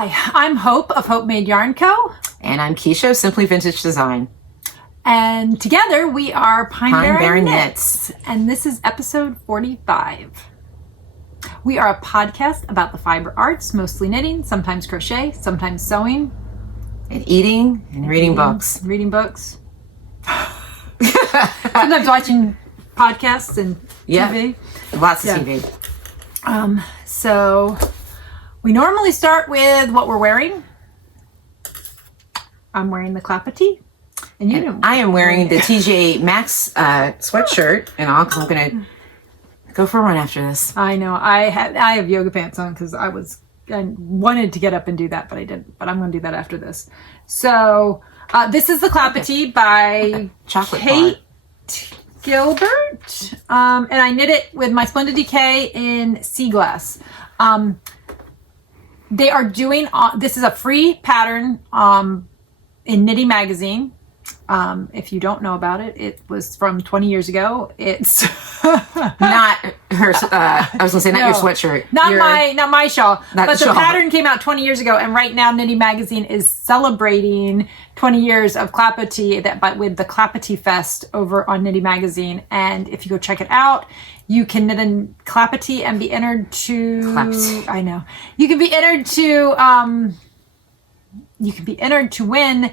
Hi, I'm Hope of Hopemade Yarn Co. And I'm Kiesha of Simply Vintage Design. And together we are Pine Barren Knits. And this is episode 45. We are a podcast about the fiber arts, mostly knitting, sometimes crochet, sometimes sewing. And eating and reading books. Reading books. Sometimes watching podcasts and TV. Lots of TV. So we normally start with what we're wearing. I'm wearing the Clapotis. And I am wearing the TJ Maxx sweatshirt and all, because I'm going to go for a run after this. I know. I have yoga pants on because I wanted to get up and do that, but I didn't. But I'm going to do that after this. So this is the Clapotis by Chocolate Kate Gilbert. And I knit it with my Splendid DK in Seaglass. They are doing, this is a free pattern in Knitting Magazine. If you don't know about it, it was from 20 years ago. It's not her. I was gonna say not your sweatshirt, not my shawl. But the shawl. pattern came out 20 years ago, and right now Knitting Magazine is celebrating 20 years of Clapotis with the Clapotis Fest over on Knitting Magazine. And if you go check it out, you can knit in Clapotis and be entered to. Clapotis. I know you can be entered to. You can be entered to win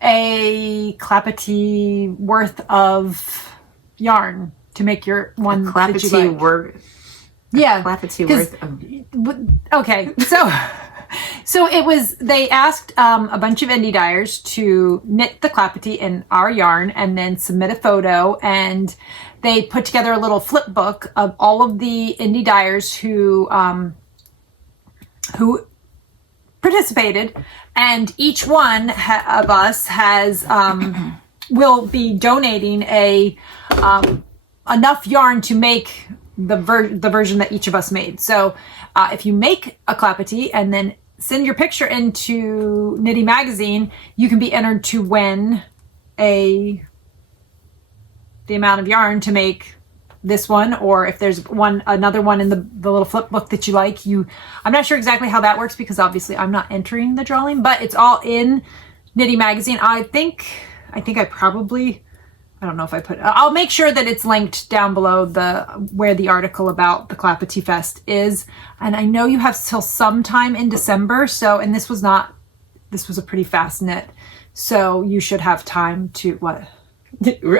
a Clapotis worth of yarn to make your one that you like. Clapotis worth of... Okay, so it was, they asked a bunch of indie dyers to knit the Clapotis in our yarn and then submit a photo, and they put together a little flip book of all of the indie dyers who participated, and each one of us has will be donating enough yarn to make the version that each of us made. So if you make a Clapotis and then send your picture into Knitting Magazine, you can be entered to win the amount of yarn to make this one, or if there's another one in the little flip book that you like. I'm not sure exactly how that works because obviously I'm not entering the drawing, but it's all in Knitting Magazine. I think I probably, I don't know if I'll make sure that it's linked down below where the article about the Clapotis Fest is. And I know you have till sometime in December. So, and this was a pretty fast knit. So you should have time to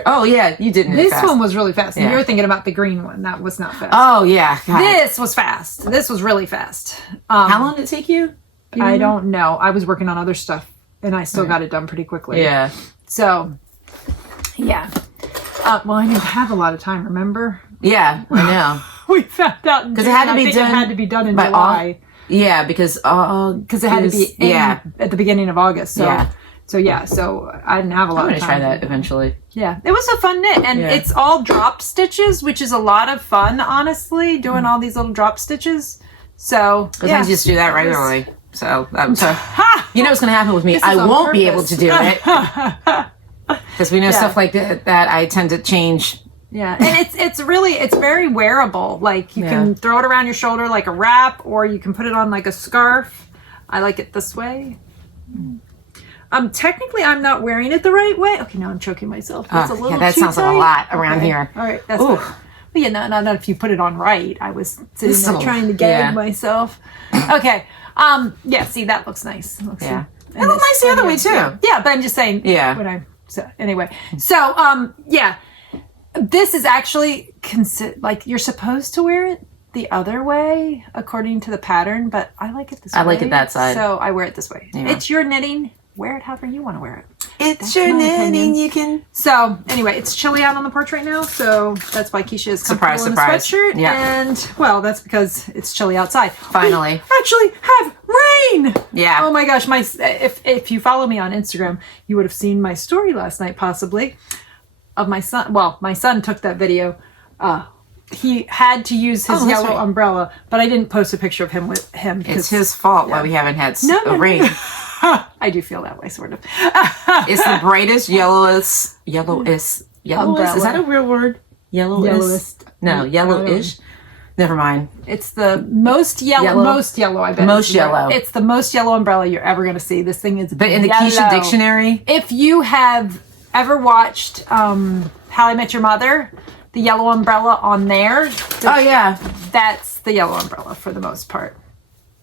Oh yeah, you didn't. This one was really fast. And you were thinking about the green one. That was not fast. Oh yeah. This was fast. This was really fast. How long did it take you? I don't know. I was working on other stuff and I still got it done pretty quickly. Yeah. So, yeah. Well, I didn't have a lot of time, remember? Yeah, I know. We found out because it had to be done. It had to be done in July. Yeah, because it had to be at the beginning of August. So. Yeah. So I didn't have a lot of time. I'm going to try that eventually. Yeah. It was a fun knit. And it's all drop stitches, which is a lot of fun, honestly, doing all these little drop stitches. So, I just do that regularly. So, you know what's going to happen with me. I won't be able to do it. Because we know stuff like that I tend to change. Yeah. And it's very wearable. Like, you can throw it around your shoulder like a wrap, or you can put it on like a scarf. I like it this way. Technically, I'm not wearing it the right way. Okay, now I'm choking myself. That's a little that too sounds tight. like a lot around here. All right, that's fine. Well, yeah, not if you put it on right. I was sitting there trying to gag myself. Okay. See, that looks nice. It looks nice the other way too. Yeah, but I'm just saying. Yeah. Anyway, so this is actually like you're supposed to wear it the other way according to the pattern, but I like it this way. I like it that side. So I wear it this way. Yeah. It's your knitting. Wear it however you want to wear it. It's your knitting. You can. So anyway, it's chilly out on the porch right now, so that's why Kiesha is comfortable in a sweatshirt. Yeah. And well, that's because it's chilly outside. Finally, we actually have rain. Yeah. Oh my gosh, if you follow me on Instagram, you would have seen my story last night, possibly, of my son. Well, my son took that video. He had to use his yellow umbrella, but I didn't post a picture of him with him. It's his fault why we haven't had rain. I do feel that way, sort of. It's the brightest, yellowest. Is that a real word? Yellowest? No, yellowish. Never mind. It's the most yellow. Most yellow, I bet. Most yellow. It's the most yellow umbrella you're ever going to see. This thing is But in the yellow. Kiesha dictionary? If you have ever watched How I Met Your Mother, the yellow umbrella on there. Oh, yeah. That's the yellow umbrella for the most part.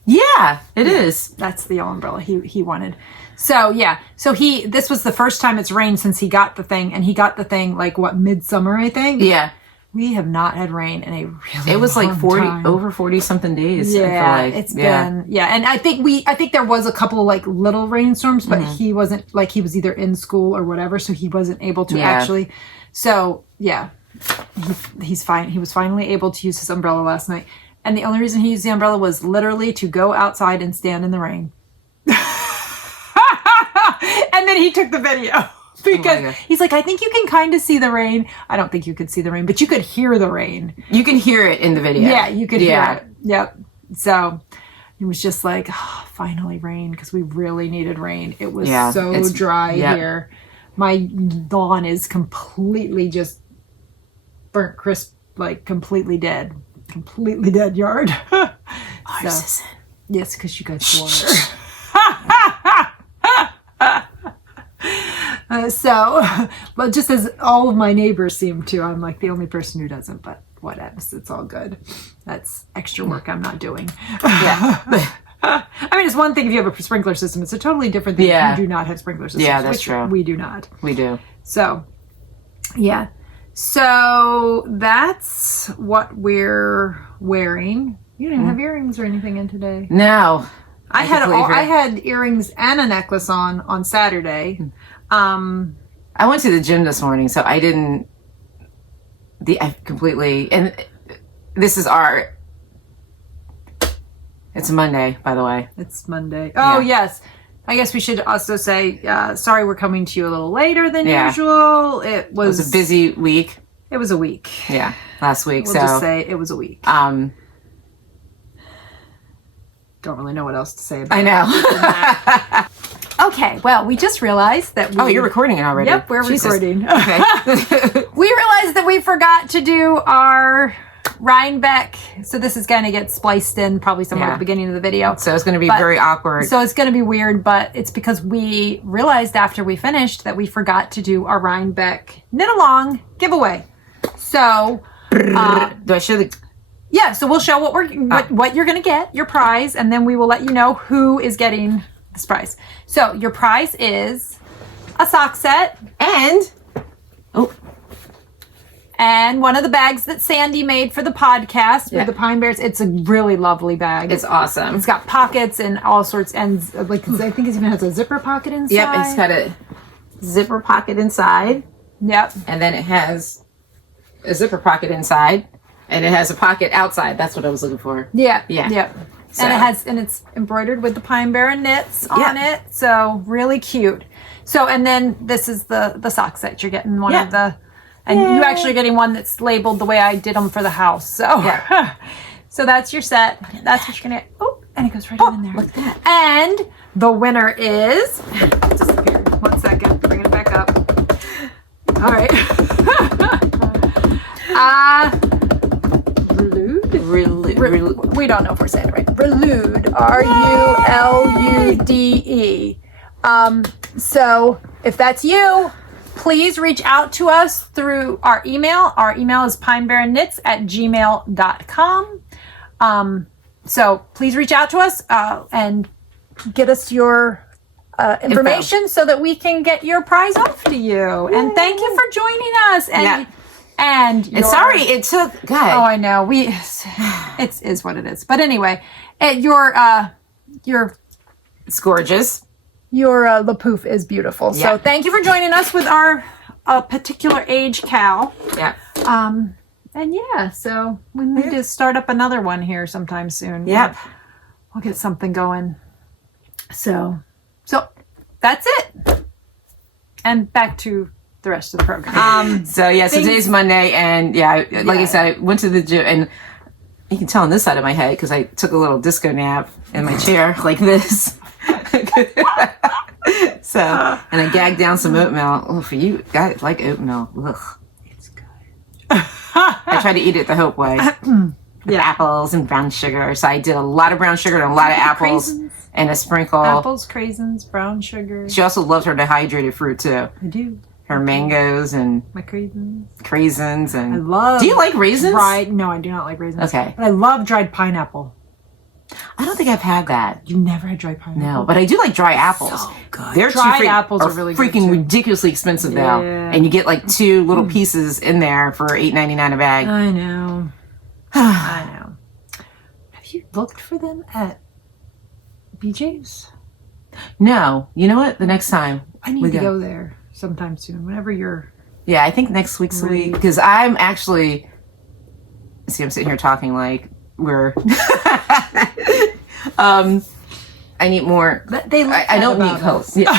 Yeah, it is. That's the yellow umbrella he wanted. So, yeah. So this was the first time it's rained since he got the thing. And he got the thing, like, midsummer, I think? Yeah. We have not had rain in a really It was long like 40, time. over 40 something days. Yeah, I feel like. it's been, and I think there was a couple of like little rainstorms, but he wasn't, like, he was either in school or whatever, so he wasn't able to actually. So, yeah, he's fine. He was finally able to use his umbrella last night. And the only reason he used the umbrella was literally to go outside and stand in the rain. And then he took the video. Because he's like, I think you can kind of see the rain. I don't think you could see the rain, but you could hear the rain. You can hear it in the video. Yeah, you could hear it. Yep. So it was just like, finally rain, because we really needed rain. It was so dry here. My lawn is completely just burnt crisp, like completely dead. Completely dead yard. Ours isn't. Yes, because you guys water. But just as all of my neighbors seem to, I'm like the only person who doesn't, but whatever, it's all good. That's extra work I'm not doing. Yeah. I mean, it's one thing if you have a sprinkler system. It's a totally different thing if you do not have sprinkler systems. Yeah, that's true. We do not. We do. So, yeah. So that's what we're wearing. You didn't have earrings or anything in today. No. I had earrings and a necklace on Saturday. I went to the gym this morning, so I didn't. I completely. And this is It's Monday, by the way. It's Monday. Oh, yes. I guess we should also say, sorry we're coming to you a little later than usual. It was a busy week. It was a week. Yeah, last week. We'll just say it was a week. Don't really know what else to say about it. I know. Okay, well, we just realized that we... Oh, you're recording it already. Yep, we're recording. Okay. We realized that we forgot to do our Rhinebeck. So this is going to get spliced in probably somewhere at the beginning of the video. So it's going to be very awkward. So it's going to be weird, but it's because we realized after we finished that we forgot to do our Rhinebeck Knitalong giveaway. So... do I show the... Yeah, so we'll show what you're going to get, your prize, and then we will let you know who is getting this prize. So your prize is a sock set and one of the bags that Sandy made for the podcast with the Pine Bears. It's a really lovely bag. It's awesome. It's got pockets and all sorts, and like I think it even has a zipper pocket inside. Yep, it's got a zipper pocket inside. Yep. And then it has a zipper pocket inside. And it has a pocket outside. That's what I was looking for. Yeah. Yeah. Yep. So. And it's embroidered with the Pine Barren Knits on it. So really cute. So, and then this is the sock set. You're getting one of the, and you actually are getting one that's labeled the way I did them for the house. So, so that's your set. That's what you're going to get. Oh, and it goes right in there. Look at that. And the winner is, disappeared. 1 second. Bring it back up. All right. We don't know if we're saying it right. Relude. R-U-L-U-D-E. So if that's you, please reach out to us through our email. Our email is pinebarrenknits@gmail.com. So please reach out to us and get us your information so that we can get your prize off to you. And thank you for joining us. And sorry it took. God. Oh, I know. It is what it is. But anyway, your it's gorgeous. Your lapoof is beautiful. So thank you for joining us with our particular age cow. Yeah. And so we need to start up another one here sometime soon. Yep. We'll get something going. So that's it. And back to the rest of the program. So today's Monday, and like I said, I went to the gym, and you can tell on this side of my head because I took a little disco nap in my chair like this. And I gagged down some oatmeal. Oh, for you guys like oatmeal. Ugh. It's good. I try to eat it the Hope way. apples and brown sugar. So I did a lot of brown sugar and a lot of apples Craisins. And a sprinkle. Apples, craisins, brown sugar. She also loves her dehydrated fruit too. I do. Her mangoes and My craisins. Craisins and. I love. Do you like raisins? Dried? No, I do not like raisins. Okay. But I love dried pineapple. I don't think I've had that. You've never had dried pineapple? No, but I do like dry apples. So good. They're Dried apples are really good freaking too. ridiculously expensive though, Yeah. and you get like 2 little pieces in there for $8.99 a bag. I know. I know. Have you looked for them at BJ's? No, you know what? The next time I need to go there sometime soon. Whenever you're. Yeah, I think next week's the week because I'm actually. See, I'm sitting here talking like we're. I need more. They I don't need hope. Yeah.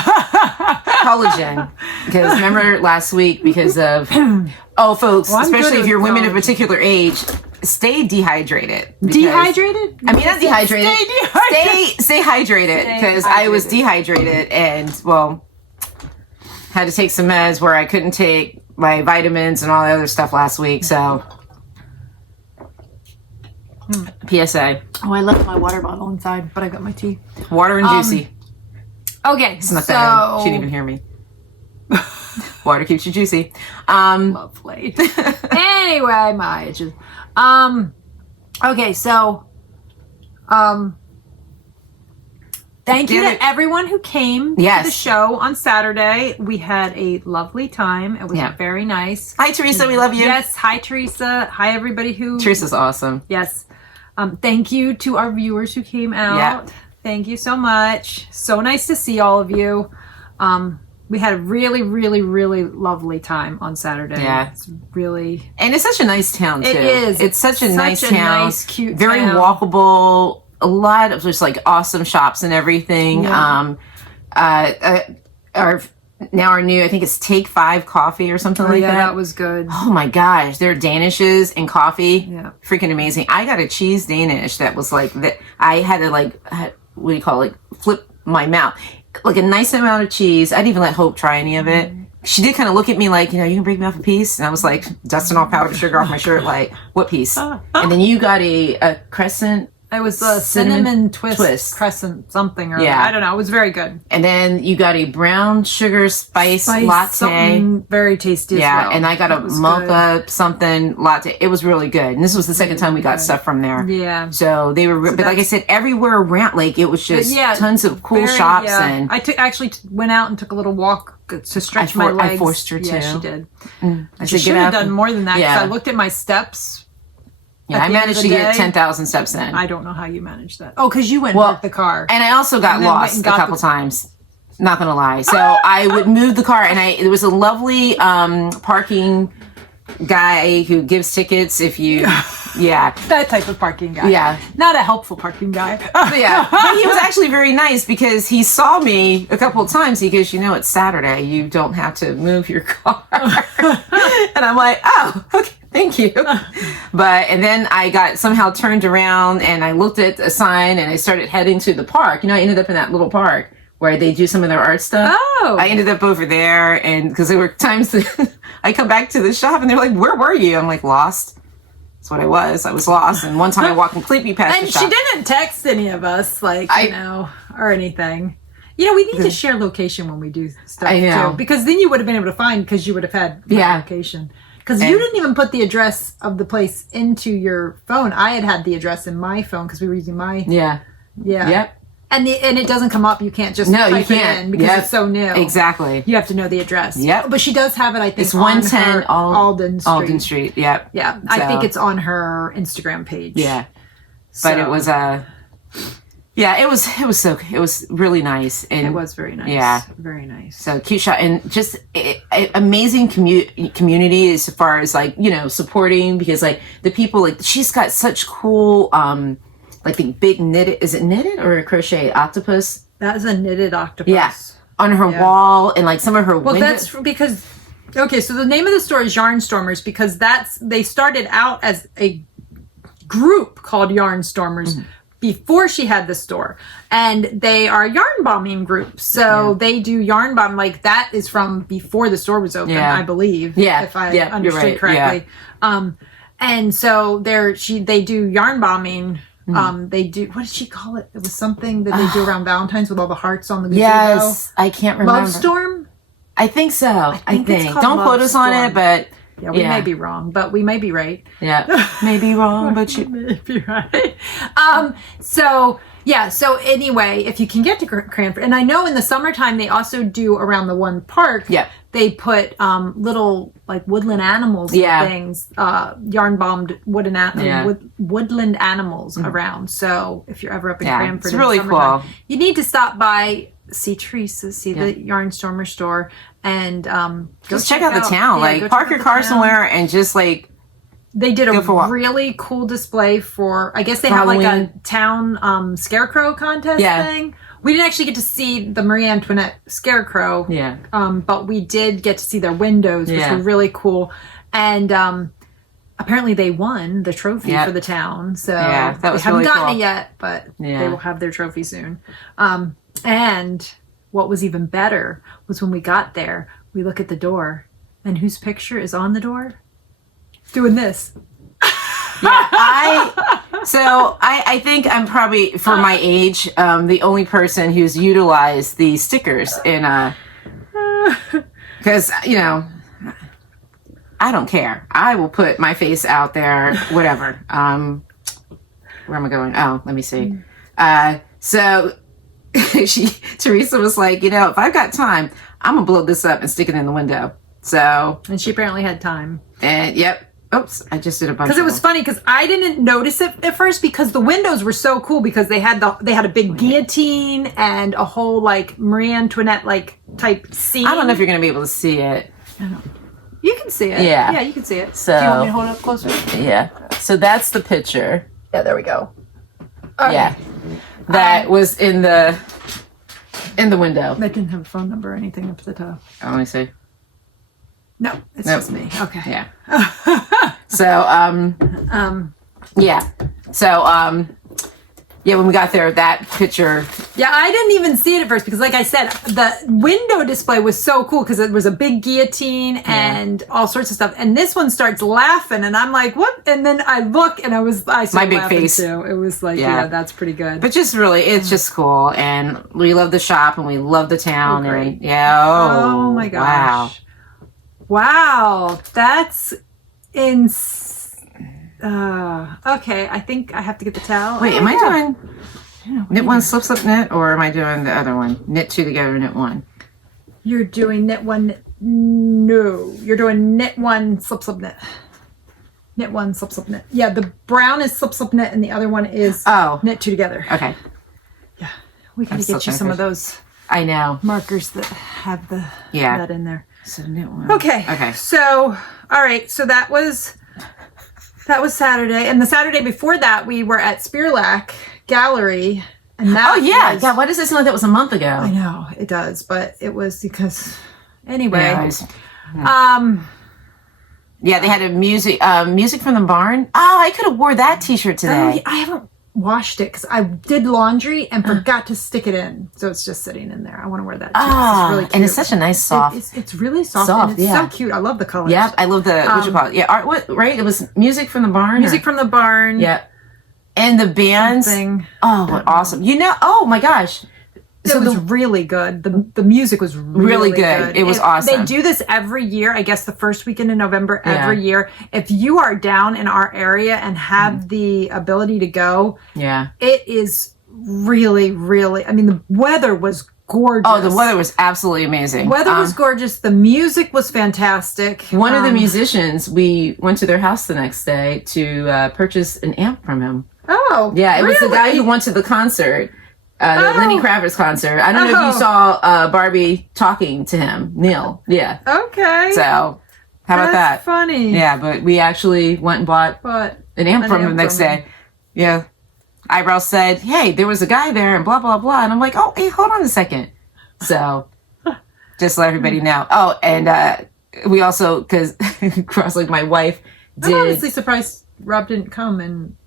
Collagen. Because remember last week because of folks, Well, especially if you're women of a collagen. particular age, stay dehydrated. because- Dehydrated? I mean, not dehydrated. Stay dehydrated. Stay hydrated because I was dehydrated and had to take some meds where I couldn't take my vitamins and all the other stuff last week. So, PSA: Oh, I left my water bottle inside, but I got my tea. water and juicy. Okay, Snuck that in. She didn't even hear me. Water keeps you juicy. Lovely. Anyway, my itches. Okay, so thank you to everyone who came to the show on Saturday. We had a lovely time. It was very nice. Hi, Teresa. We love you. Yes. Hi, Teresa. Hi, everybody who. Teresa's awesome. Yes. Thank you to our viewers who came out. Yeah. Thank you so much. So nice to see all of you. We had a really, really, really lovely time on Saturday. Yeah. It's really... And it's such a nice town, too. It is. It's such a nice town. Nice, cute very town. walkable. A lot of just like awesome shops and everything. Yeah. Our new, I think it's Take 5 coffee or something like that. That was good. Oh my gosh, their Danishes and coffee. Yeah. Freaking amazing. I got a cheese Danish that was like, that I had to like, what do you call it? Flip my mouth. Like a nice amount of cheese. I didn't even let Hope try any of it. She did kind of look at me like, you can break me off a piece. And I was like, dusting off powdered sugar off my shirt, like, what piece? And then you got a crescent. It was a cinnamon twist crescent something. Or I don't know. It was very good. And then you got a brown sugar spice latte. Something very tasty as well. And I got a mocha something latte. It was really good. And this was the second time we got stuff from there. Yeah. So they were, but like I said, everywhere around, like it was just tons of cool shops. And I actually went out and took a little walk to stretch my legs. I forced her to. Yeah, she did. I She said, should have done more than that because I looked at my steps. Yeah, I managed to get 10,000 steps in. I don't know how you managed that. Oh, because you went and parked the car. And I also got lost a couple times. Not gonna lie. So I would move the car, and there was a lovely parking guy who gives tickets if you, that type of parking guy. Yeah, not a helpful parking guy. But he was actually very nice because he saw me a couple of times. He goes, it's Saturday. You don't have to move your car. And I'm like, oh, okay. Thank you. And then I got somehow turned around and I looked at a sign and I started heading to the park. I ended up in that little park where they do some of their art stuff. Oh. I ended up over there and because there were times that I come back to the shop and they're like, where were you? I'm like, lost. That's what I was. I was lost. And one time I walked completely past the shop. And she didn't text any of us, or anything. We need to share location when we do stuff too. Because then you would have been able to find because you would have had my location. Because you didn't even put the address of the place into your phone. I had the address in my phone because we were using my... Yeah. Yep. And it doesn't come up. You can't just type it in because it's so new. Exactly. You have to know the address. Yep. But she does have it, I think, it's 110 Alden Street. Alden Street, yep. Yeah. I think it's on her Instagram page. Yeah. But it was... it was really nice. And it was very nice. Yeah. Very nice. So Kiesha, and just amazing community as far as supporting because the people, she's got such cool, the big knitted, is it knitted or a crochet octopus? That is a knitted octopus. Yeah. On her wall and some of her windows. Well, that's because, so the name of the store is Yarn Stormers because they started out as a group called Yarn Stormers. Mm-hmm. Before she had the store, and they are yarn bombing groups. So they do yarn bomb that is from before the store was open, I believe. Yeah, if I understood correctly. And so they do yarn bombing. They do, what did she call it? It was something that they do around Valentine's with all the hearts on the gazebo. Yes, I can't remember. Love Storm? I think so. I think. It's called Don't Love quote us on Storm. it, but Yeah, we may be wrong, but we may be right. Yeah, may be wrong, but you may be right. So anyway, if you can get to Cranford, and I know in the summertime they also do around the one park. Yeah. They put little like woodland animals and things, yarn bombed woodland animals around. So if you're ever up in Cranford, it's really cool. You need to stop by, see Teresa, see the Yarn Stormer store, and just check out the town. Like park your car somewhere and just like. They did a really cool display for, I guess they have like a town scarecrow contest thing. We didn't actually get to see the Marie Antoinette scarecrow. Yeah. But we did get to see their windows, which were really cool. And apparently they won the trophy for the town. So that was they haven't gotten it yet, but they will have their trophy soon. And what was even better was when we got there, we look at the door, and whose picture is on the door? Doing this. I think I'm probably, for my age, the only person who's utilized the stickers in because I don't care. I will put my face out there, whatever. Where am I going? Oh, let me see. So Teresa was like, if I've got time, I'm gonna blow this up and stick it in the window. So, and she apparently had time. And oops, I just did a bunch. Because it was funny because I didn't notice it at first because the windows were so cool because they had a big guillotine and a whole like Marie Antoinette like type scene. I don't know if you're gonna be able to see it. I don't know. You can see it. Yeah, you can see it. So, do you want me to hold it up closer? Yeah. So that's the picture. Yeah, there we go. Okay. Yeah. That was in the window. That didn't have a phone number or anything up at the top. Oh, let me see. No, it's just me. Okay. Yeah. So, when we got there, that picture. Yeah, I didn't even see it at first because, like I said, the window display was so cool because it was a big guillotine and all sorts of stuff. And this one starts laughing, and I'm like, "What?" And then I look, and I started my big laughing face too. It was like, yeah, that's pretty good. But just really, it's just cool, and we love the shop, and we love the town, and oh my gosh, wow, that's okay, I think I have to get the towel. Wait, am I doing knit one, slip, knit, or am I doing the other one? Knit two together, knit one. You're doing knit one. No, you're doing knit one, slip, knit. Knit one, slip, knit. Yeah, the brown is slip, knit, and the other one is knit two together. Okay. Yeah, we gotta get you some of those. I know markers that have that in there. So knit one. Okay. So all right. So that was Saturday, and the Saturday before that we were at Spearlack Gallery, and that why does it seem like that was a month ago? I know it does, but it was because anyway. They had a music from the barn. Oh, I could have wore that T-shirt today. I haven't washed it because I did laundry and forgot to stick it in, so it's just sitting in there. I want to wear that too. It's really cute. And it's such a nice soft. It's really soft and it's so cute. I love the colors. Yeah, I love the what you call it. Yeah, art. What? Right? It was music from the barn. Music from the barn. Yeah, and the bands. Oh, what awesome! Oh my gosh. It was really good. The music was really good. It was awesome. They do this every year. I guess the first weekend in November every year. If you are down in our area and have the ability to go, it is really, really. I mean, the weather was gorgeous. Oh, the weather was absolutely amazing. Weather was gorgeous. The music was fantastic. One of the musicians, we went to their house the next day to purchase an amp from him. Oh, yeah, it was the guy who went to the concert. The Lenny Kravitz concert. I don't know if you saw Barbie talking to him, Neil. Yeah. Okay. So, how about that? That's funny. Yeah, but we actually went and bought an amp from him the next day. Yeah. Eyebrows said, hey, there was a guy there and blah, blah, blah. And I'm like, oh, hey, hold on a second. So, just let everybody know. Oh, and we also, because like my wife did. I'm honestly surprised Rob didn't come and.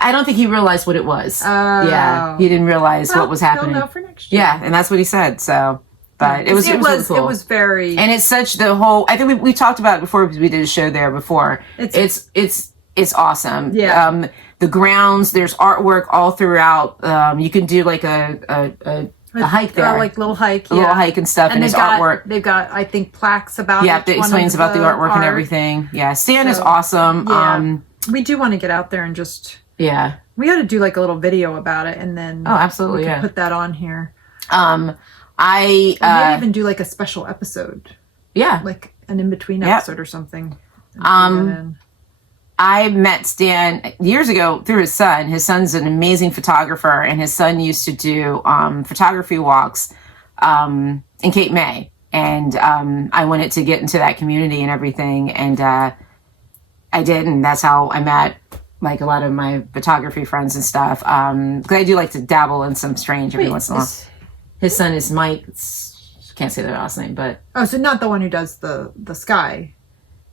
I don't think he realized what it was. Yeah, he didn't realize what was happening. He'll know for next year. Yeah, and that's what he said. So, but it was really cool. It was very, and it's such the whole. I think we talked about it before because we did a show there before. It's It's awesome. Yeah. The grounds, there's artwork all throughout. You can do like a hike there. Like little hike. A little hike and stuff. And there's artwork. They've got, I think, plaques about Yeah, that explains about the artwork and everything. Yeah, Stan is awesome. Yeah. We do want to get out there and just... Yeah. We ought to do like a little video about it, and then... Oh, absolutely, we can put that on here. Maybe even do like a special episode. Yeah. Like an in-between episode or something. I met Stan years ago through his son. His son's an amazing photographer, and his son used to do photography walks in Cape May. And I wanted to get into that community and everything, and I did, and that's how I met like a lot of my photography friends and stuff. Because I do like to dabble in some strange every once in a while. His son is Mike. Can't say their last name, but... Oh, so not the one who does the sky.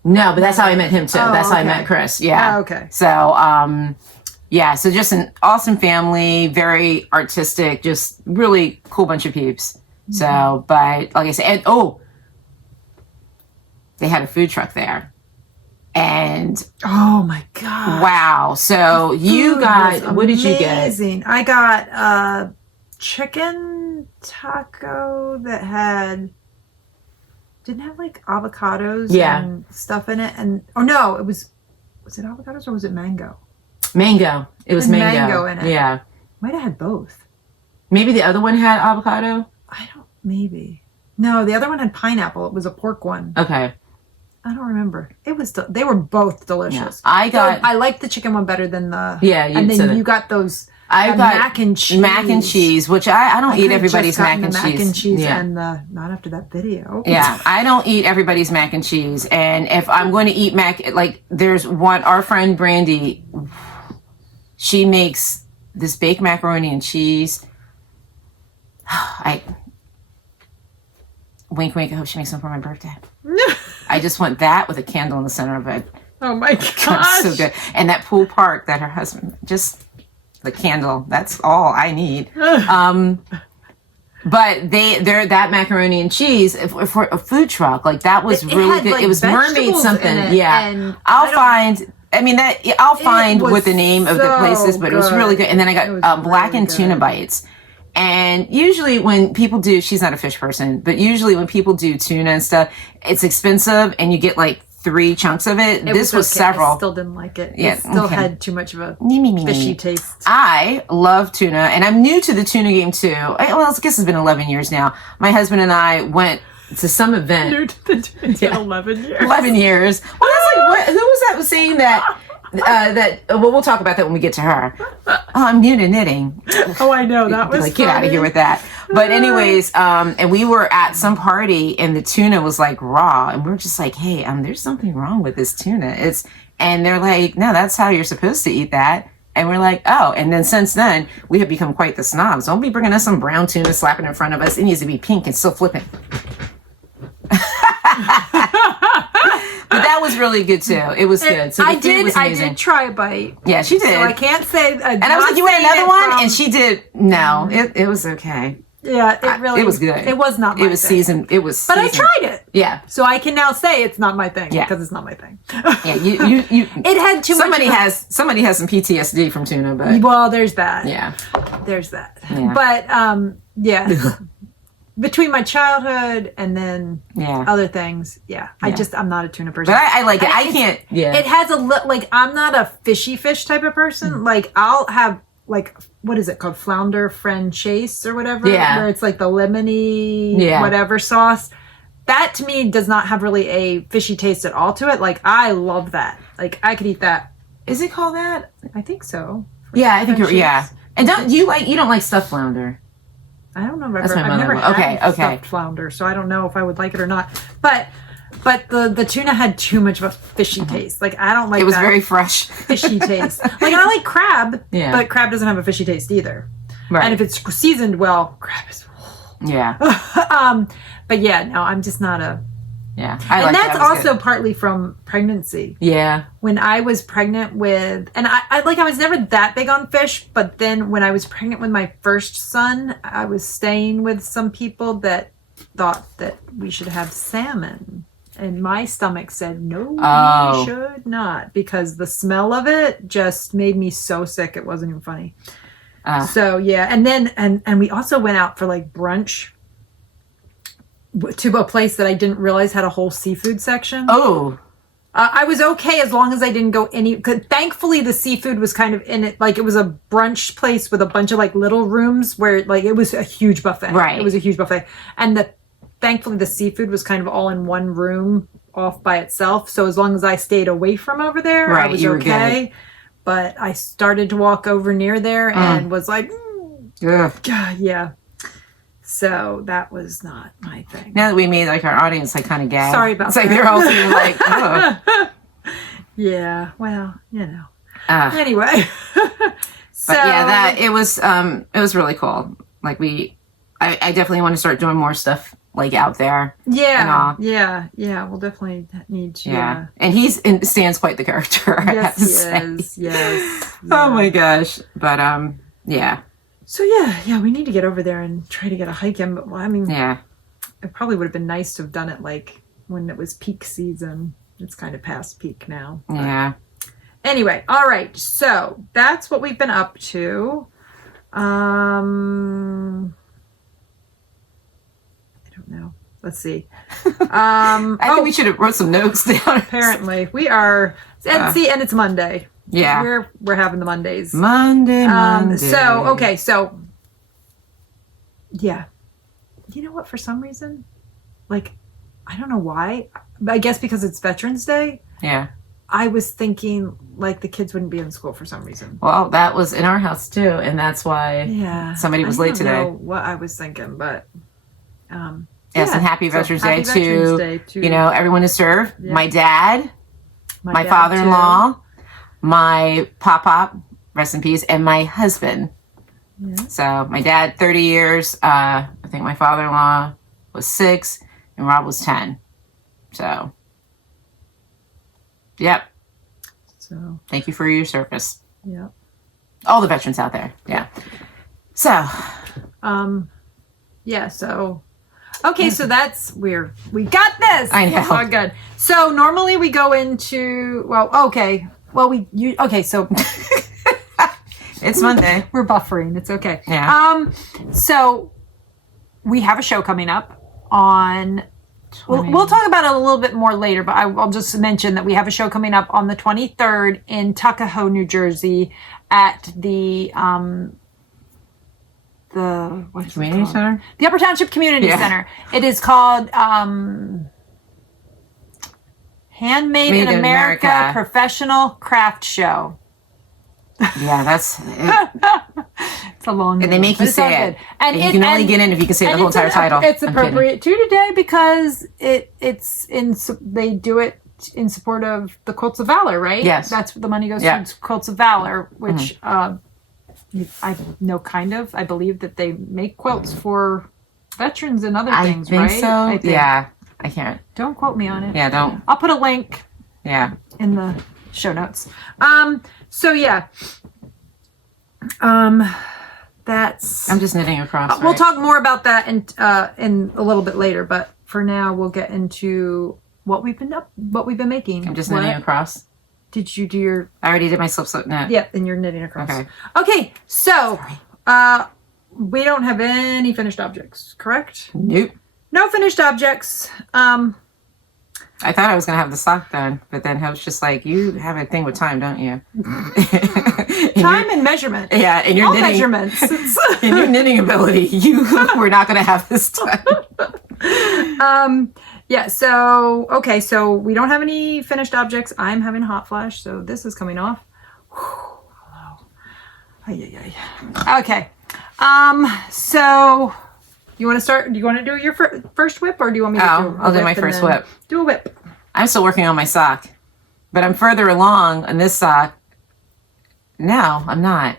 No, but that's how I met him too. That's how I met Chris. Yeah. Oh, okay. So, so just an awesome family, very artistic, just really cool bunch of peeps. Mm-hmm. So, but like I said, they had a food truck there. And oh my god! Wow! So you got, what did you get? Amazing! I got a chicken taco that didn't have like avocados and stuff in it, and was it avocados or was it mango? Mango. It was mango in it. Yeah. Might have had both. Maybe the other one had avocado. Maybe. No, the other one had pineapple. It was a pork one. Okay. I don't remember. It was. They were both delicious. Yeah. I liked the chicken one better than the. Yeah, and then you got those. I got mac and cheese. Mac and cheese, which I don't eat everybody's mac and cheese. Mac and cheese, and not after that video. Yeah, I don't eat everybody's mac and cheese. And if I'm going to eat there's one. Our friend Brandy, she makes this baked macaroni and cheese. Wink, wink. I hope she makes some for my birthday. I just want that with a candle in the center of it. Oh my gosh. So good. And that pool park that her husband, just the candle. That's all I need. But they're that macaroni and cheese for a food truck. Like that was really good. It was mermaid something. Yeah. I'll find what the name of the place is, but it was really good. And then I got blackened tuna bites. And usually when people do, she's not a fish person, but usually when people do tuna and stuff, it's expensive and you get like 3 chunks of it. This was several. I still didn't like it. Yeah, it still had too much of a fishy taste. I love tuna, and I'm new to the tuna game too. I guess it's been 11 years now. My husband and I went to some event. New to the tuna. It's been 11 years. 11 years. Well, that's like, who was that was saying that? We'll talk about that when we get to her. Oh, I'm new to knitting. Oh, I know. That was get out of here with that. But anyways, and we were at some party and the tuna was like raw, and we're just like, hey, there's something wrong with this tuna. And they're like, no, that's how you're supposed to eat that. And we're like, oh. And then since then, we have become quite the snobs. Don't be bringing us some brown tuna slapping in front of us. It needs to be pink and still flipping. But that was really good too. It was good. So I did try a bite. Yeah, she did. So I can't say. And I was like, you want another one? And she did. No, it was okay. Yeah, it was good. It was not my thing. It was seasoned. But I tried it. Yeah. So I can now say it's not my thing. Yeah. Because it's not my thing. Yeah, you it had too much. Somebody has some PTSD from tuna, but. Well, there's that. Yeah. There's that. Yeah. But, yeah. Between my childhood and then other things, I'm not a tuna person. But I like it. I can't. Yeah. It has I'm not a fishy fish type of person. Mm. Like I'll have what is it called, flounder franchise or whatever, where it's like the lemony whatever sauce. That to me does not have really a fishy taste at all to it. Like I love that. Like I could eat that. Is it called that? I think so. Yeah, I think And you don't like stuffed flounder? I don't know if I've never had stuffed flounder, so I don't know if I would like it or not. But the tuna had too much of a fishy taste. Like I don't like. It was very fresh, fishy taste. Like I like crab, but crab doesn't have a fishy taste either. Right. And if it's seasoned well, crab is. Yeah. But yeah, no, I'm just not a. Yeah, and that's also partly from pregnancy. Yeah. When I was pregnant with, and I was never that big on fish, but then when I was pregnant with my first son, I was staying with some people that thought that we should have salmon. And my stomach said, no, Oh. we should not, because the smell of it just made me so sick. It wasn't even funny. So yeah. And then, and we also went out for like brunch to a place that I didn't realize had a whole seafood section. Oh. I was okay as long as I didn't go any. Thankfully, the seafood was kind of in it. Like, it was a brunch place with a bunch of like little rooms where like it was a huge buffet. Right. It was a huge buffet, and thankfully the seafood was kind of all in one room, off by itself. So as long as I stayed away from over there, I was okay. But I started to walk over near there and was like, yeah. So that was not my thing. Now that we made like our audience like kind of gag. Sorry about it's that. Like they're all feeling like, oh. Yeah, well, you know. Anyway. So but yeah, it was really cool. Like I definitely want to start doing more stuff like out there. Yeah. We'll definitely need to. Yeah. And stands quite the character, I have to say. Yes. Oh my gosh. But yeah. So yeah, we need to get over there and try to get a hike in. But well, I mean, yeah, it probably would have been nice to have done it like when it was peak season. It's kind of past peak now. Yeah. Anyway, all right. So that's what we've been up to. I don't know. Let's see. I think we should have wrote some notes down. Apparently, we are. And it's Monday. Yeah, we're having the Mondays. Monday. So yeah, you know what? For some reason, like, I don't know why. I guess because it's Veterans Day. Yeah. I was thinking like the kids wouldn't be in school for some reason. Well, that was in our house too, and that's why somebody was late today. I don't know what I was thinking, but yes, and happy Veterans Day to you know everyone who served. Yeah. My dad, my father-in-law. My pop, rest in peace, and my husband. Yeah. So my dad, 30 years. I think my father-in-law was 6, and Rob was 10. So, yep. So thank you for your service. Yep. All the veterans out there. Yeah. So, yeah. So, okay. So that's we got this. I know. Oh, good. So normally we go into okay. Well, so it's Monday. We're buffering. It's okay. Yeah. So we have a show coming up on. We'll talk about it a little bit more later, but I'll just mention that we have a show coming up on the 23rd in Tuckahoe, New Jersey, at the Community Center, the Upper Township Community Center. It is called. Handmade in America Professional Craft Show. Yeah, that's it. It's a long name. And they make you say it. And you can only get in if you can say the whole entire title. It's appropriate to today because they do it in support of the Quilts of Valor, right? Yes. That's what the money goes to, Quilts of Valor, which I know I believe that they make quilts for veterans and other things, right? I think so. Yeah. I can't. Don't quote me on it. Yeah, don't. I'll put a link. Yeah. In the show notes. So yeah. That's. I'm just knitting across. Right? We'll talk more about that in a little bit later, but for now we'll get into what we've been making. I'm just knitting across. Did you do your? I already did my slip knit. Yep, and you're knitting across. Okay. So, we don't have any finished objects, correct? Nope. No finished objects. I thought I was going to have the sock done, but then Hope's just like, you have a thing with time, don't you? Time and measurement. Yeah, and your knitting measurements. and your knitting ability, we're not going to have this done. Yeah, so, okay, so we don't have any finished objects. I'm having a hot flash, so this is coming off. Hello. Okay. So... You want to start? Do you want to do your first whip, or do you want me to do a whip? I'll do my first whip. Do a whip. I'm still working on my sock, but I'm further along on this sock. No, I'm not.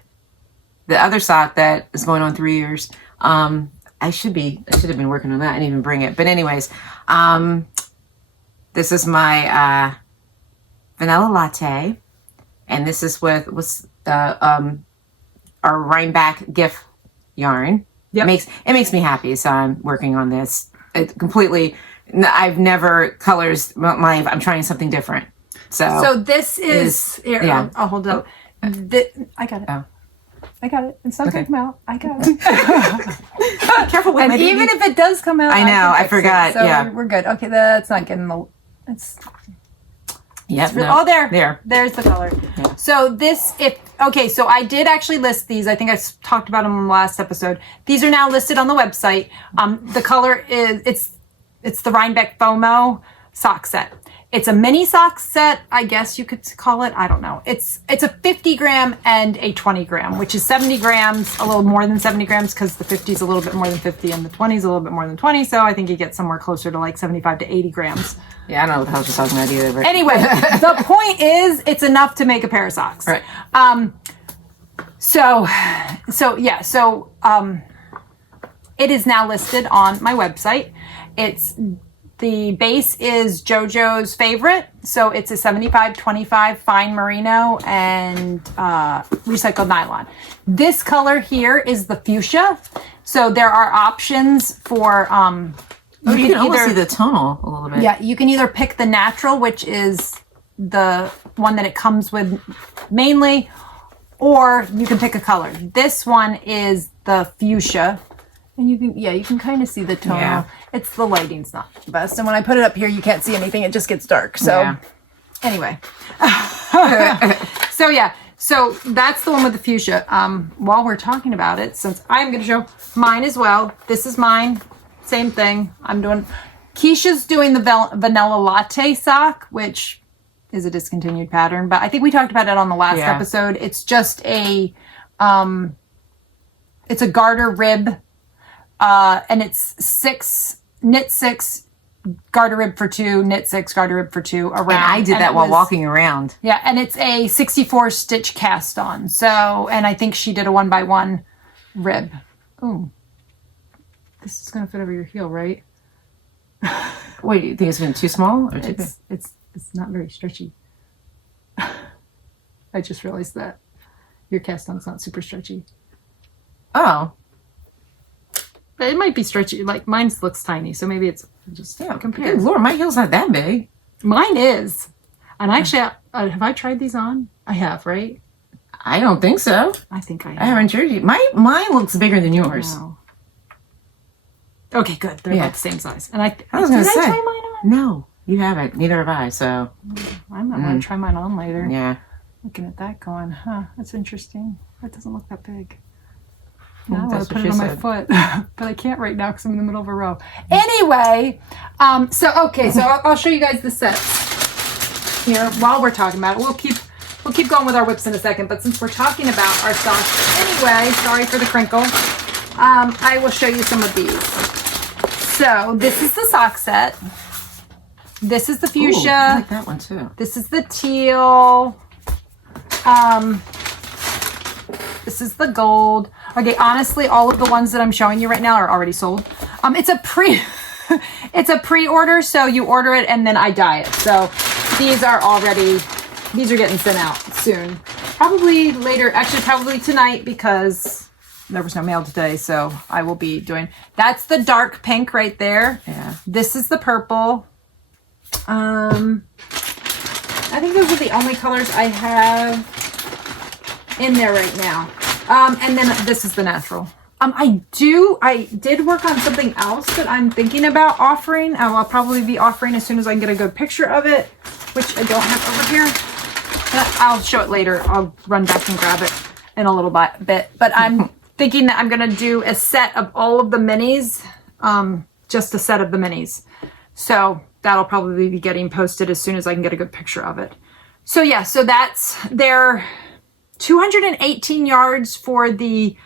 The other sock that is going on 3 years. I should have been working on that and even bring it. But anyways, this is my vanilla latte, and this is with our Rhineback GIF yarn. Yep. It makes me happy, so I'm working on this. It's completely No, I've never colors. I'm trying something different. So this is here. yeah. I'll hold it up. I got it. Oh. I got it. It's not gonna come out. I got it. Careful with And my even baby. if it does come out, I know, can I fix it. forgot, So yeah. we're good. Okay, that's not getting the. It's Yep. oh there. There. There's the color. Yeah. So this so I did actually list these. I think I talked about them in the last episode. These are now listed on the website. The color is it's the Rhinebeck FOMO sock set. It's a mini sock set, I guess you could call it. I don't know. It's a 50 gram and a 20 gram, which is 70 grams, a little more than 70 grams because the 50 is a little bit more than 50 and the 20 is a little bit more than 20. So I think you get somewhere closer to like 75 to 80 grams. Yeah, I don't know what the hell she's talking about either. But. Anyway, the point is it's enough to make a pair of socks. Right. It is now listed on my website. The base is JoJo's favorite. So it's a 75-25 fine merino and recycled nylon. This color here is the fuchsia. So there are options for you can almost see the tonal a little bit. yeah, you can either pick the natural, which is the one that it comes with mainly, or you can pick a color. This one is the fuchsia. And you can kind of see the tone. Yeah. It's the lighting's not the best. And when I put it up here, you can't see anything. It just gets dark. So anyway. So that's the one with the fuchsia. While we're talking about it, since I'm going to show mine as well. This is mine. Same thing. Kiesha's doing the vanilla latte sock, which is a discontinued pattern. But I think we talked about it on the last episode. It's just it's a garter rib. And it's knit 6, garter rib for 2, knit 6, garter rib for 2 around. And I did that while walking around. Yeah, and it's a 64 stitch cast on. So, and I think she did a 1x1 rib. Ooh. This is going to fit over your heel, right? Wait, do you think it's been too small or too big? It's not very stretchy. I just realized that your cast on's not super stretchy. Oh. It might be stretchy. Like mine looks tiny, so maybe it's just compared. Good Lord, my heel's not that big. Mine is, and actually, have I tried these on? I have, right? I don't think so. I think I have. I haven't tried you. Mine looks bigger than yours. No. Okay, good. They're about the same size. And I was going to say. Did I try mine on? No, you haven't. Neither have I. So I'm not going to try mine on later. yeah. Looking at that, going, that's interesting. That doesn't look that big. Well, Now I that's put what it she on my said. foot, but I can't right now because I'm in the middle of a row. Anyway, so I'll show you guys the sets here while we're talking about it. We'll keep going with our whips in a second, but since we're talking about our socks anyway, sorry for the crinkle. I will show you some of these. So this is the sock set. This is the fuchsia. Ooh, I like that one too. This is the teal. This is the gold. Okay, honestly, all of the ones that I'm showing you right now are already sold. It's a pre-order, so you order it and then I dye it. So these are getting sent out soon. Probably later, actually probably tonight because there was no mail today, so I will be doing. That's the dark pink right there. Yeah. This is the purple. I think those are the only colors I have in there right now. And then this is the natural. I did work on something else that I'm thinking about offering. I'll probably be offering as soon as I can get a good picture of it, which I don't have over here. I'll show it later. I'll run back and grab it in a little bit. But I'm thinking that I'm going to do a set of all of the minis, just a set of the minis. So that'll probably be getting posted as soon as I can get a good picture of it. So yeah, so that's their 218 yards for the,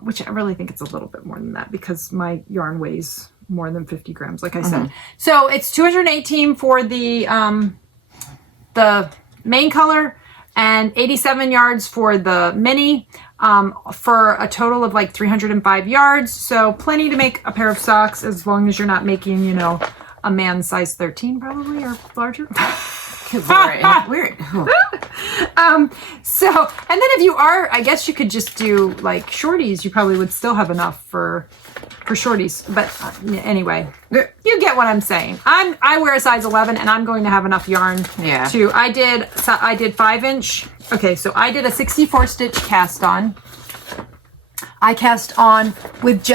which I really think it's a little bit more than that because my yarn weighs more than 50 grams, like I said. So it's 218 for the main color and 87 yards for the mini, for a total of like 305 yards. So plenty to make a pair of socks as long as you're not making, a man's size 13 probably or larger. Good Lord. Weird. So, and then if you are, I guess you could just do like shorties. You probably would still have enough for for shorties. But anyway, you get what I'm saying. I wear a size 11, and I'm going to have enough yarn. Yeah. I did 5-inch. Okay, so I did a 64 stitch cast on. I cast on with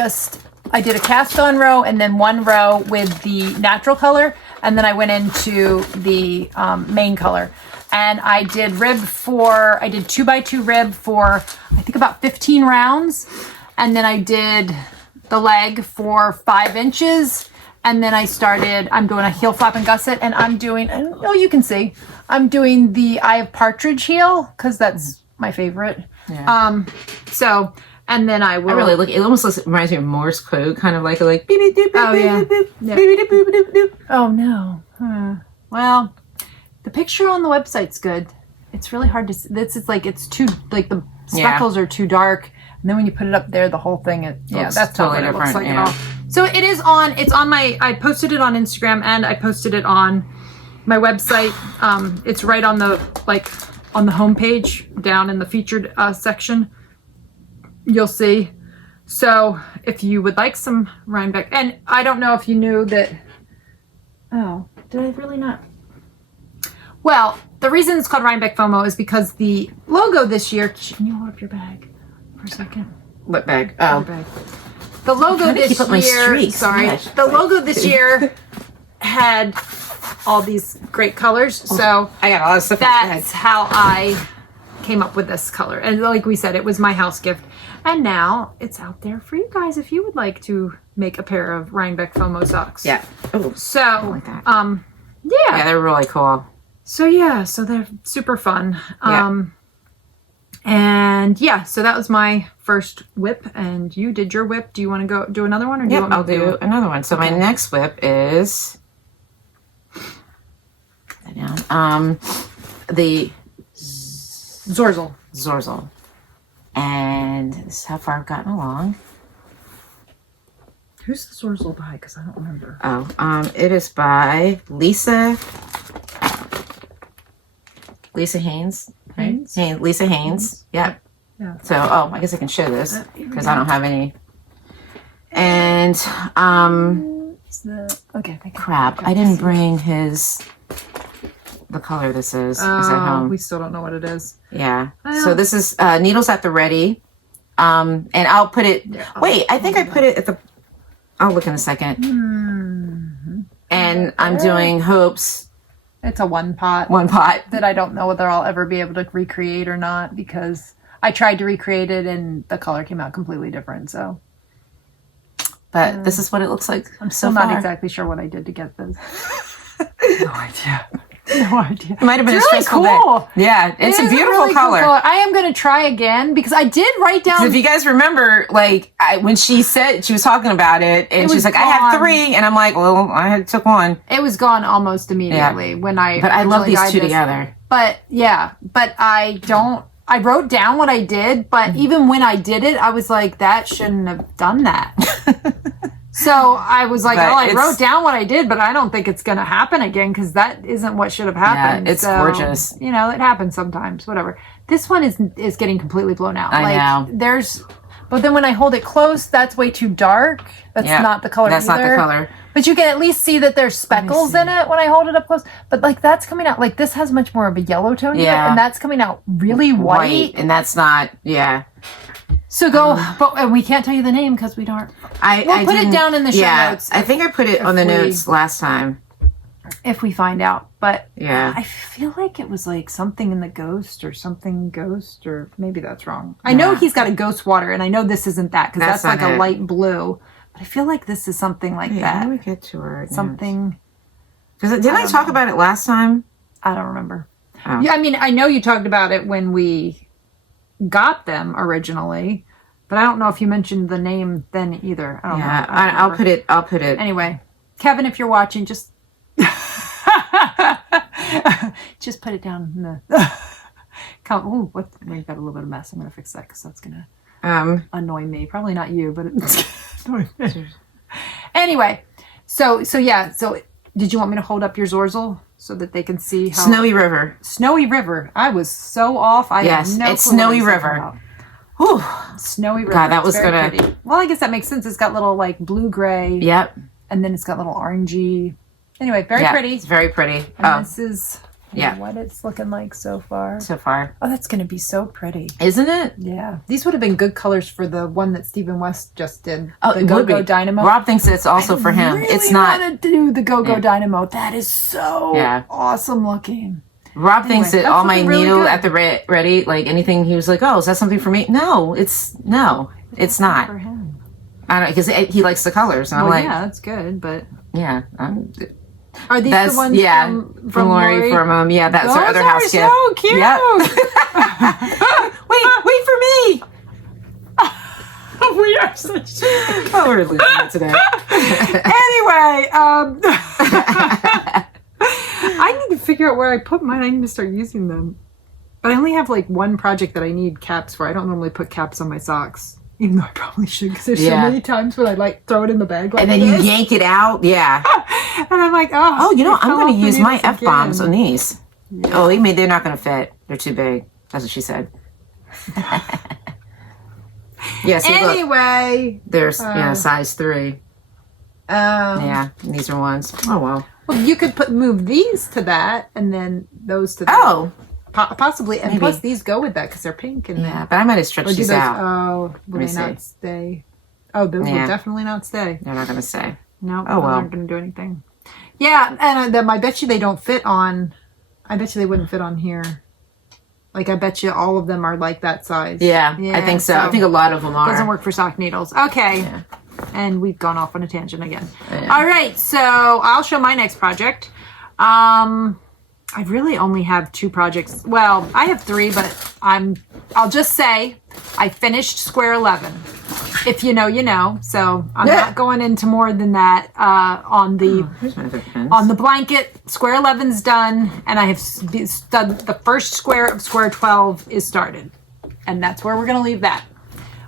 I did a cast on row and then one row with the natural color, and then I went into the main color. And I did 2x2 rib for I think about 15 rounds, and then I did the leg for 5 inches, and then I'm doing a heel flap and gusset, and I'm doing, you can see, I'm doing the Eye of Partridge heel because that's my favorite. Yeah. And then I will. I really it almost reminds me of Morse code, kind of like beep beep doop Oh, beep yeah. beep Yeah. beep beep doop doop doop. Oh no. Well, the picture on the website's good. It's really hard to see. It's like it's too the speckles are too dark, and then when you put it up there, the whole thing that's totally not what it looks different, like at all. So it's on my. I posted it on Instagram and I posted it on my website. It's right on the homepage down in the featured section. You'll see. So if you would like some Rhinebeck, and I don't know if you knew that. Oh, did I really not? Well, the reason it's called Rhinebeck FOMO is because the logo this year. Can you hold up your bag for a second? What bag? Oh. Your bag. The logo this keep up my year. streaks. Sorry, Gosh. the logo this year had all these great colors. So I got a lot of stuff. that's how I came up with this color. And like we said, it was my house gift. And now it's out there for you guys if you would like to make a pair of Rhinebeck FOMO socks. Yeah. Oh. So, like that. yeah, they're really cool. So they're super fun. Yeah. And yeah, so that was my first whip, and you did your whip. Do you want to go do another one, or do you want me I'll to do another one. So my next whip is the Zorzal. And this is how far I've gotten along. Who's the Zorzal by? Because I don't remember. It is by Lisa Haynes. Right? Lisa Haynes. Yep. Yeah. So, I guess I can show this because I don't have any. And crap, I didn't bring the color this is at home. We still don't know what it is. Yeah. So this is needles at the ready. And I'll put it. Wait, I think I put it at the. I'll look in a second. Mm-hmm. And I'm doing Hope's. It's a one pot that I don't know whether I'll ever be able to recreate or not, because I tried to recreate it and the color came out completely different. So, but this is what it looks like. I'm still not exactly sure what I did to get this. No idea. It might have been it's a really stressful cool. day. Yeah, it's a beautiful really color. Cool color. I am going to try again because I did write down. If you guys remember, when she said she was talking about it, and she's like, "I have 3," and I'm like, "Well, I took 1." It was gone almost immediately when I. But I love these two together. But I don't. I wrote down what I did, but even when I did it, I was like, that shouldn't have done that. So I was like, I wrote down what I did, but I don't think it's going to happen again because that isn't what should have happened. Yeah, it's gorgeous. It happens sometimes, whatever. This one is getting completely blown out. I know. But then when I hold it close, that's way too dark. That's not the color That's either. not the color. But you can at least see that there's speckles in it when I hold it up close. But that's coming out, this has much more of a yellow tone to it, and that's coming out really white. And that's not, So and we can't tell you the name because we don't. We'll put it down in the show notes. I think I put it on the notes last time. If we find out. But yeah, I feel like it was something in the ghost, or maybe that's wrong. I know he's got a ghost water, and I know this isn't that because that's a light blue. But I feel like this is something like that. How do we get to her? Something. Didn't I talk about it last time? I don't remember. Oh. Yeah, I mean, I know you talked about it when we got them originally, but I don't know if you mentioned the name then either. I don't know. I'll put it. Anyway, Kevin, if you're watching, just just put it down in the. We got a little bit of mess. I'm gonna fix that because that's gonna annoy me. Probably not you, but it's annoy me. Anyway, so did you want me to hold up your Zorzal so that they can see how Snowy River? Snowy River. I was so off. Yes, it's Snowy River. Whew. Snowy river. God, that It's was very gonna. pretty. Well, I guess that makes sense. It's got little like blue-gray. Yep. And then it's got little orangey. Anyway, very Yeah, pretty. It's very pretty. And this is Yeah. what it's looking like so far. So far. Oh, that's going to be so pretty. Isn't it? Yeah. These would have been good colors for the one that Stephen West just did. Oh, the it would Go-Go be. Dynamo. Rob thinks it's also for him. Really It's not. want to do the Go-Go Dynamo. That is so Yeah. awesome looking. Rob thinks that that's all my looking really needle good. at the ready, like anything, he was like, "Oh, is that something for me?" No, it's not. For him. I don't because he likes the colors, and I'm Well, like, yeah, that's good, but yeah, are these that's the ones from Lori from yeah, that's Those our other are house gift. so cute. Yep. wait for me. We are such. Oh, we're losing it today. Anyway, I need to figure out where I put mine. I need to start using them. But I only have like one project that I need caps for. I don't normally put caps on my socks, even though I probably should, because there's so many times when I like throw it in the bag like And then this. you yank it out. Yeah. And I'm like, Oh, you know, I I'm fell going off to the use my needles F-bombs again. on these. Yeah. Oh, they're not going to fit. They're too big. That's what she said. Yeah, see, look. Anyway. There's size 3. Yeah, and these are ones. Oh, wow. Well, you could move these to that, and then those to that. Oh. Possibly. And Maybe. plus these go with that because they're pink. And Yeah, but I might have stretched or do these those, out. Oh, will me they not see. stay? Oh, those will Yeah. definitely not stay. They're not going to stay. No, Oh, well. they're not going to do anything. Yeah, and I bet you they don't fit on. I bet you they wouldn't fit on here. Like, I bet you all of them are like that size. Yeah, I think so. I think a lot of them are. Doesn't work for sock needles. Okay. Yeah. And we've gone off on a tangent again. Yeah. All right, so I'll show my next project. I really only have 2 projects. Well, I have 3, but I'll just say I finished square 11. If you know, you know. So I'm not going into more than that on the Here's my other pins. on the blanket. Square 11's done, and I have done the first square of square 12 is started. And that's where we're going to leave that.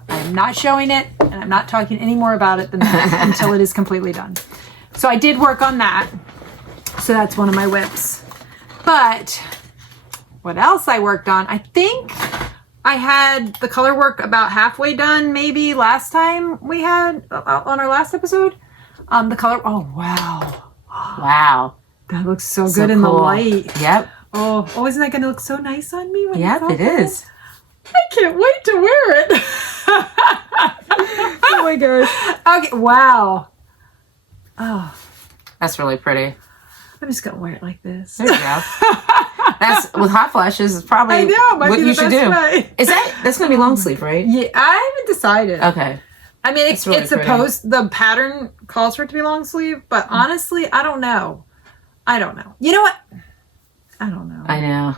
I am not showing it, and I'm not talking any more about it than that until it is completely done. So I did work on that. So that's one of my whips. But what else I worked on? I think I had the color work about halfway done, maybe last time we had on our last episode. The color. Oh, wow. Wow. That looks so good in the light. Yep. Oh, isn't that going to look so nice on me? When Yep, it's it open? is. I can't wait to wear it. Oh my gosh. Okay, wow. Oh, That's really pretty. I'm just going to wear it like this. There you go. That's with hot flashes. Is probably I know, might what be you the should best do. way. Is that's going to be long sleeve, right? Yeah, I haven't decided. Okay. I mean, it's really pretty. supposed, the pattern calls for it to be long sleeve, but honestly, I don't know. You know what? I don't know. I know.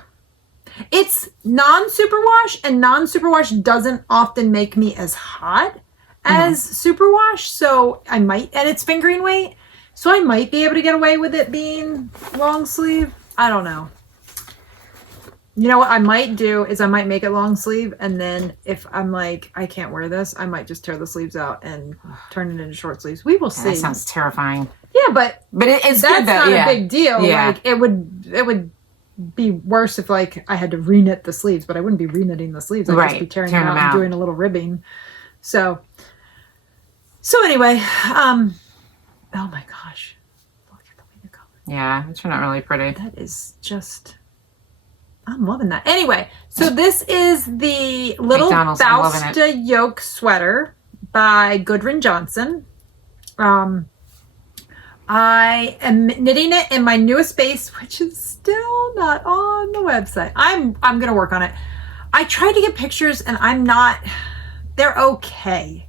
It's non-superwash, and non-superwash doesn't often make me as hot as superwash, so I might, and it's fingering weight, so I might be able to get away with it being long sleeve. I don't know. You know what I might do is I might make it long sleeve, and then if I'm like, I can't wear this, I might just tear the sleeves out and turn it into short sleeves. We will see. That sounds terrifying. Yeah, but it's that's good though. not Yeah. a big deal. Yeah. Like it would be worse if like I had to reknit the sleeves, but I wouldn't be reknitting the sleeves. I'd just be tearing them out and doing a little ribbing. So anyway, oh my gosh. Look at the way the color. Yeah, it turned out really pretty. That is just, I'm loving that. Anyway, so this is the little McDonald's, I'm loving Bausta yoke sweater by Gudrun Johnson. I am knitting it in my newest base, which is still not on the website. I'm going to work on it. I tried to get pictures and they're okay.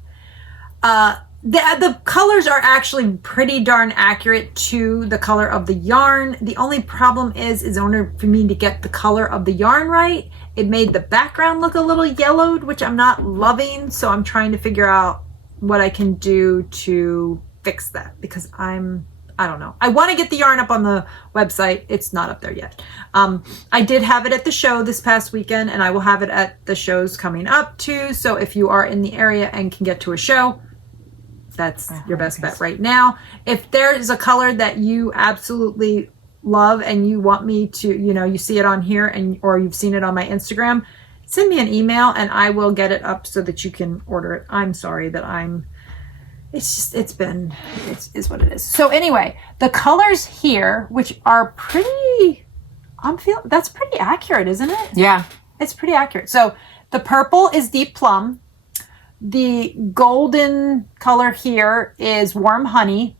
The colors are actually pretty darn accurate to the color of the yarn. The only problem is in order for me to get the color of the yarn right, it made the background look a little yellowed, which I'm not loving. So I'm trying to figure out what I can do to fix that, because I don't know. I want to get the yarn up on the website. It's not up there yet. I did have it at the show this past weekend, and I will have it at the shows coming up too. So if you are in the area and can get to a show, that's your best bet right now. If there is a color that you absolutely love and you want me to, you see it on here or you've seen it on my Instagram, send me an email and I will get it up so that you can order it. I'm sorry that it's what it is. So anyway, the colors here, which are pretty, that's pretty accurate, isn't it? Yeah. It's pretty accurate. So the purple is deep plum. The golden color here is warm honey.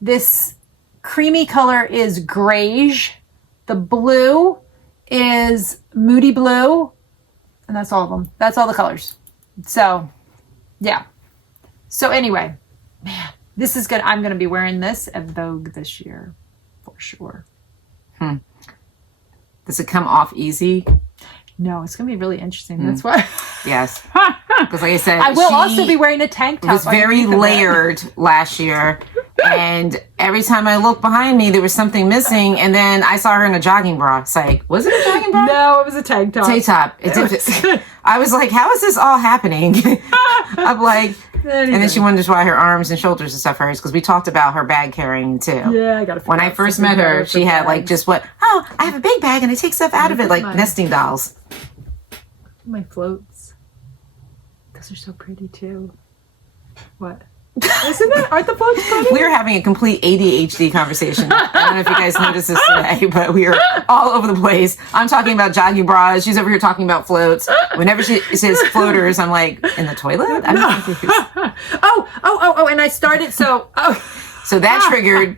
This creamy color is greige. The blue is moody blue. And that's all of them. That's all the colors. So, yeah. So anyway, man, this is good. I'm going to be wearing this at Vogue this year for sure. Does it come off easy? No, it's going to be really interesting. That's why. Yes. Because like I said, I will also be wearing a tank top. It was very layered last year. And every time I looked behind me, there was something missing. And then I saw her in a jogging bra. It's like, was it a jogging bra? No, it was a tank top. Tank top. I was like, how is this all happening? I'm like, and then she wonders why her arms and shoulders and stuff hurts, because we talked about her bag carrying too. Yeah, I got to. When I first met her, she had like just I have a big bag and I take stuff out of it like nesting dolls. My floats. Those are so pretty too. What? Isn't it? Aren't the floats pretty? We are having a complete ADHD conversation. I don't know if you guys noticed this today, but we are all over the place. I'm talking about jogging bras. She's over here talking about floats. Whenever she says floaters, I'm like, in the toilet? I'm confused. Oh, and I started, so that triggered.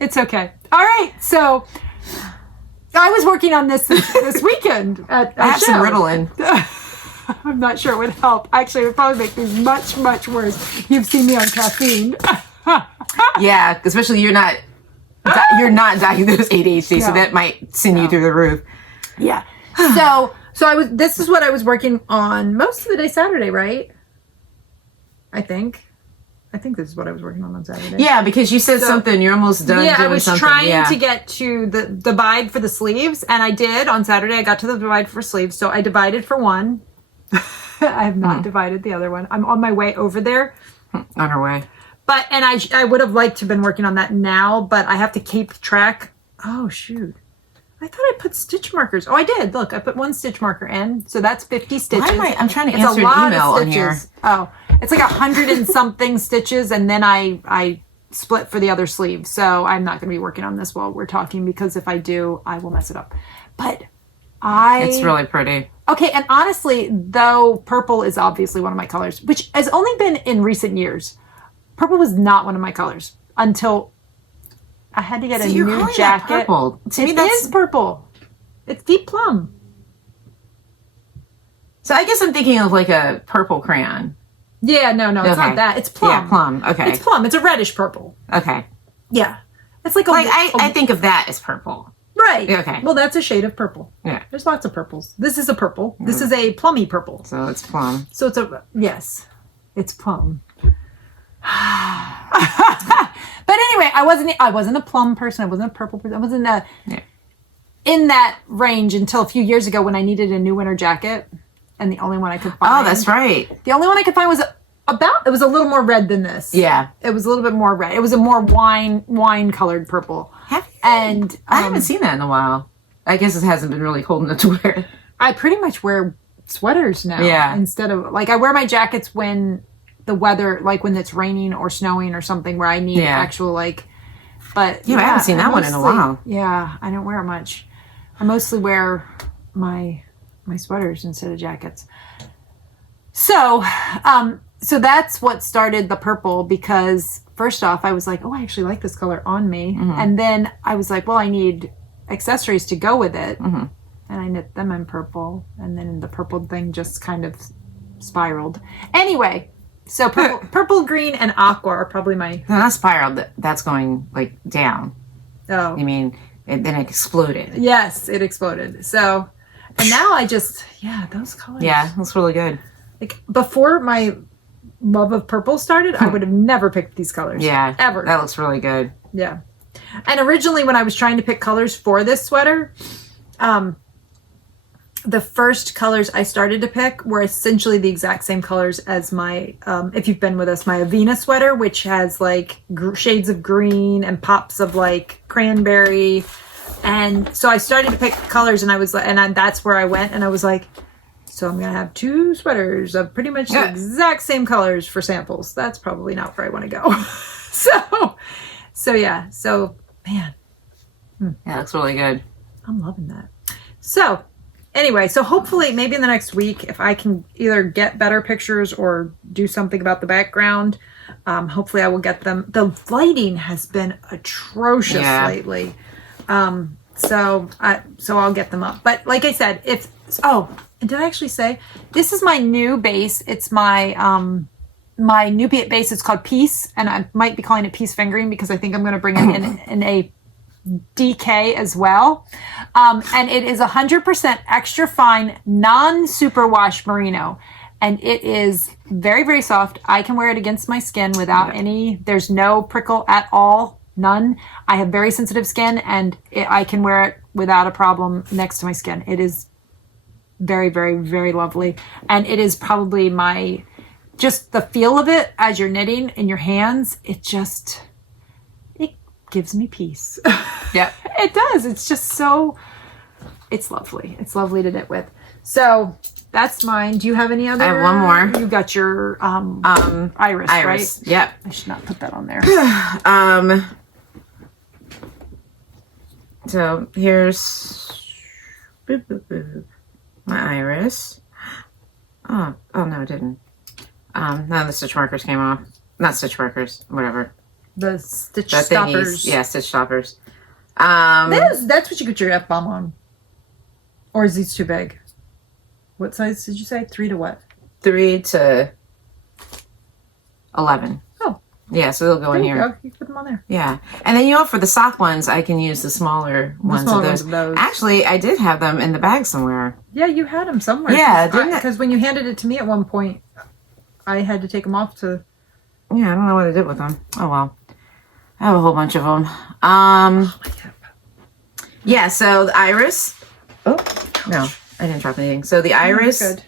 It's okay. All right, so I was working on this weekend at I have show. some Ritalin. I'm not sure it would help. Actually, it would probably make things much, much worse. You've seen me on caffeine. Yeah, especially you're not diagnosed ADHD, so that might send you through the roof. Yeah. So this is what I was working on most of the day Saturday, right? I think this is what I was working on Saturday. Yeah, because you said something. You're almost done doing something. Yeah, I was trying to get to the divide for the sleeves, and I did on Saturday. I got to the divide for sleeves, so I divided for one. I have not divided the other one. I'm on my way over there. On her way. But, and I would have liked to have been working on that now, but I have to keep track. Oh, shoot. I thought I put stitch markers. Oh, I did. Look, I put one stitch marker in. So that's 50 stitches. I'm trying to answer an email on here. Oh, it's like 100 and something stitches, and then I split for the other sleeve. So I'm not going to be working on this while we're talking, because if I do, I will mess it up. But it's really pretty. Okay, and honestly, though purple is obviously one of my colors, which has only been in recent years. Purple was not one of my colors until I had to get a new jacket. Purple. To me, it is purple. It's deep plum. So I guess I'm thinking of like a purple crayon. Yeah, no, it's not that. It's plum. Yeah, plum. Okay. It's plum. It's a reddish purple. Okay. Yeah. It's like I think of that as purple. Right. Okay. Well, that's a shade of purple. Yeah. There's lots of purples. This is a purple. This is a plummy purple. So it's plum. So it's it's plum. But anyway, I wasn't a plum person. I wasn't a purple person. I wasn't in that range until a few years ago when I needed a new winter jacket, and the only one I could find. Oh, that's right. The only one I could find was it was a little more red than this. Yeah. It was a little bit more red. It was a more wine colored purple. And I haven't seen that in a while. I guess it hasn't been really cold enough to wear. I pretty much wear sweaters now. Yeah. Instead of I wear my jackets when the weather, when it's raining or snowing or something where I need actual but I haven't seen that one in a while. Yeah, I don't wear it much. I mostly wear my sweaters instead of jackets. So that's what started the purple, because first off, I was like, oh, I actually like this color on me. Mm-hmm. And then I was like, well, I need accessories to go with it. Mm-hmm. And I knit them in purple. And then the purple thing just kind of spiraled. Anyway, so purple, green, and aqua are probably my... No, not spiraled. That's going down. Oh. I mean, then it exploded. Yes, it exploded. So, and now I just... Yeah, those colors. Yeah, looks really good. Before my love of purple started, I would have never picked these colors. Yeah. Ever. That looks really good. Yeah. And originally when I was trying to pick colors for this sweater, the first colors I started to pick were essentially the exact same colors as my, if you've been with us, my Avena sweater, which has shades of green and pops of cranberry, And so I started to pick colors, and I was like, that's where I went, and I was like, so I'm gonna have 2 sweaters of pretty much the exact same colors for samples. That's probably not where I want to go. so yeah. So man, Yeah, looks really good. I'm loving that. So anyway, so hopefully maybe in the next week, if I can either get better pictures or do something about the background, hopefully I will get them. The lighting has been atrocious lately. So I'll get them up. But like I said, and did I actually say this is my new base? It's my my new base. It's called Peace, and I might be calling it Peace Fingering because I think I'm going to bring it in a DK as well. And it is 100% extra fine, non-superwash merino. And it is very, very soft. I can wear it against my skin without there's no prickle at all. None. I have very sensitive skin, and I can wear it without a problem next to my skin. It is very, very, very lovely. And it is probably just the feel of it as you're knitting in your hands. It gives me peace. Yeah. It does. It's just it's lovely. It's lovely to knit with. So that's mine. Do you have any other? I have one more. You got your iris, right? Yep. I should not put that on there. So here's my iris. Oh no, it didn't. None of the stitch markers came off. Not stitch markers, whatever. The stitch stoppers. Yeah, stitch stoppers. That's what you get your F-bomb on. Or is these too big? What size did you say? 3 to what? 3 to 11. Oh. Yeah, so they'll go in here. Go. You put them on there. Yeah. And then, for the sock ones, I can use the smaller ones of those. Actually, I did have them in the bag somewhere. Yeah, you had them somewhere. Yeah, because when you handed it to me at one point, I had to take them off to... Yeah, I don't know what I did with them. Oh, well. I have a whole bunch of them. Yeah, so the iris. Oh, no, I didn't drop anything. So the iris. Good.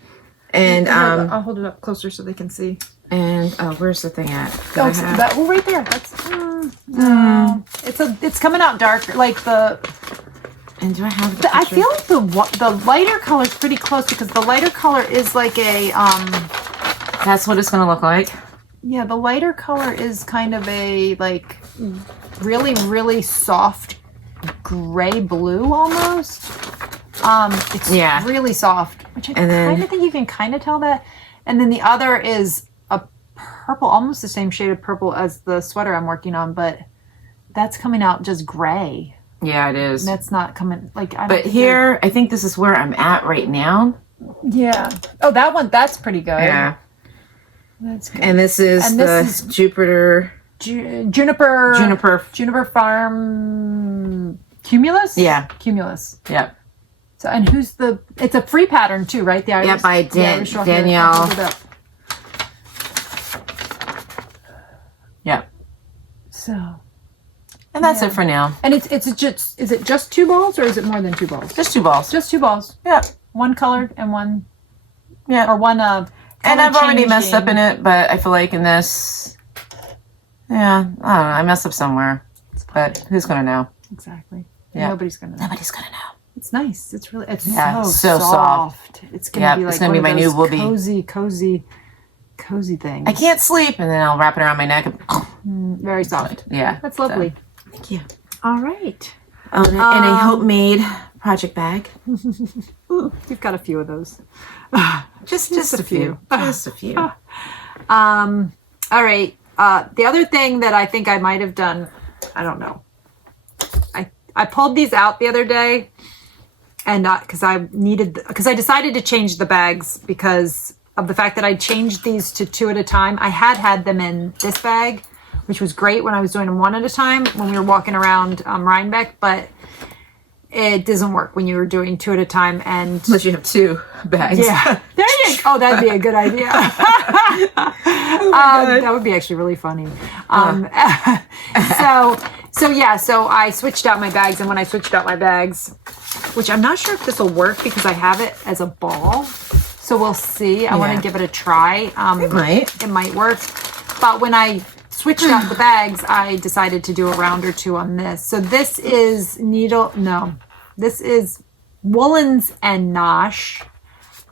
And I'll hold it up closer so they can see. And where's the thing at? Right there. That's no. It's coming out dark, like the. And do I have the I feel like the lighter color is pretty close because the lighter color is like a That's what it's gonna look like. Yeah, the lighter color is kind of a like really, really soft gray blue almost. It's really soft, which I kind of think you can kind of tell that. And then the other is a purple, almost the same shade of purple as the sweater I'm working on, but that's coming out just gray. Yeah, it is. That's not coming like. I think this is where I'm at right now. Yeah. Oh, that's pretty good. Yeah. That's good. And this is Jupiter. Juniper Farm Cumulus? Yeah. Cumulus. Yep. So, and it's a free pattern too, right? Yeah, by Danielle. Yep. So. And that's it for now. And is it just 2 balls or is it more than 2 balls? Just 2 balls. Just 2 balls. Yeah. One colored and one. Yeah. Or one and I've already messed up in it, but I feel like in this, I don't know, I messed up somewhere. But who's gonna know? Exactly. Yeah. Nobody's gonna know. It's nice. It's so soft. It's gonna be like it's gonna be my new whoopee. Cozy thing. I can't sleep, and then I'll wrap it around my neck. Very soft. Yeah. That's lovely. So, thank you. All right. In a Hopemade project bag. You've got a few of those. Just a few. Just a few. All right. The other thing that I think I might have done, I don't know. I pulled these out the other day, and because I decided to change the bags because of the fact that I changed these to 2 at a time. I had them in this bag, which was great when I was doing them 1 at a time when we were walking around Rhinebeck, but it doesn't work when you were doing 2 at a time. And unless you have 2 bags. Yeah. There you go. Oh, that'd be a good idea. That would be actually really funny. So I switched out my bags, and when I switched out my bags, which I'm not sure if this will work because I have it as a ball. So we'll see. I want to give it a try. It might. It might work. But when I switched out the bags, I decided to do a round or two on this. So this is this is Woolens and Nosh.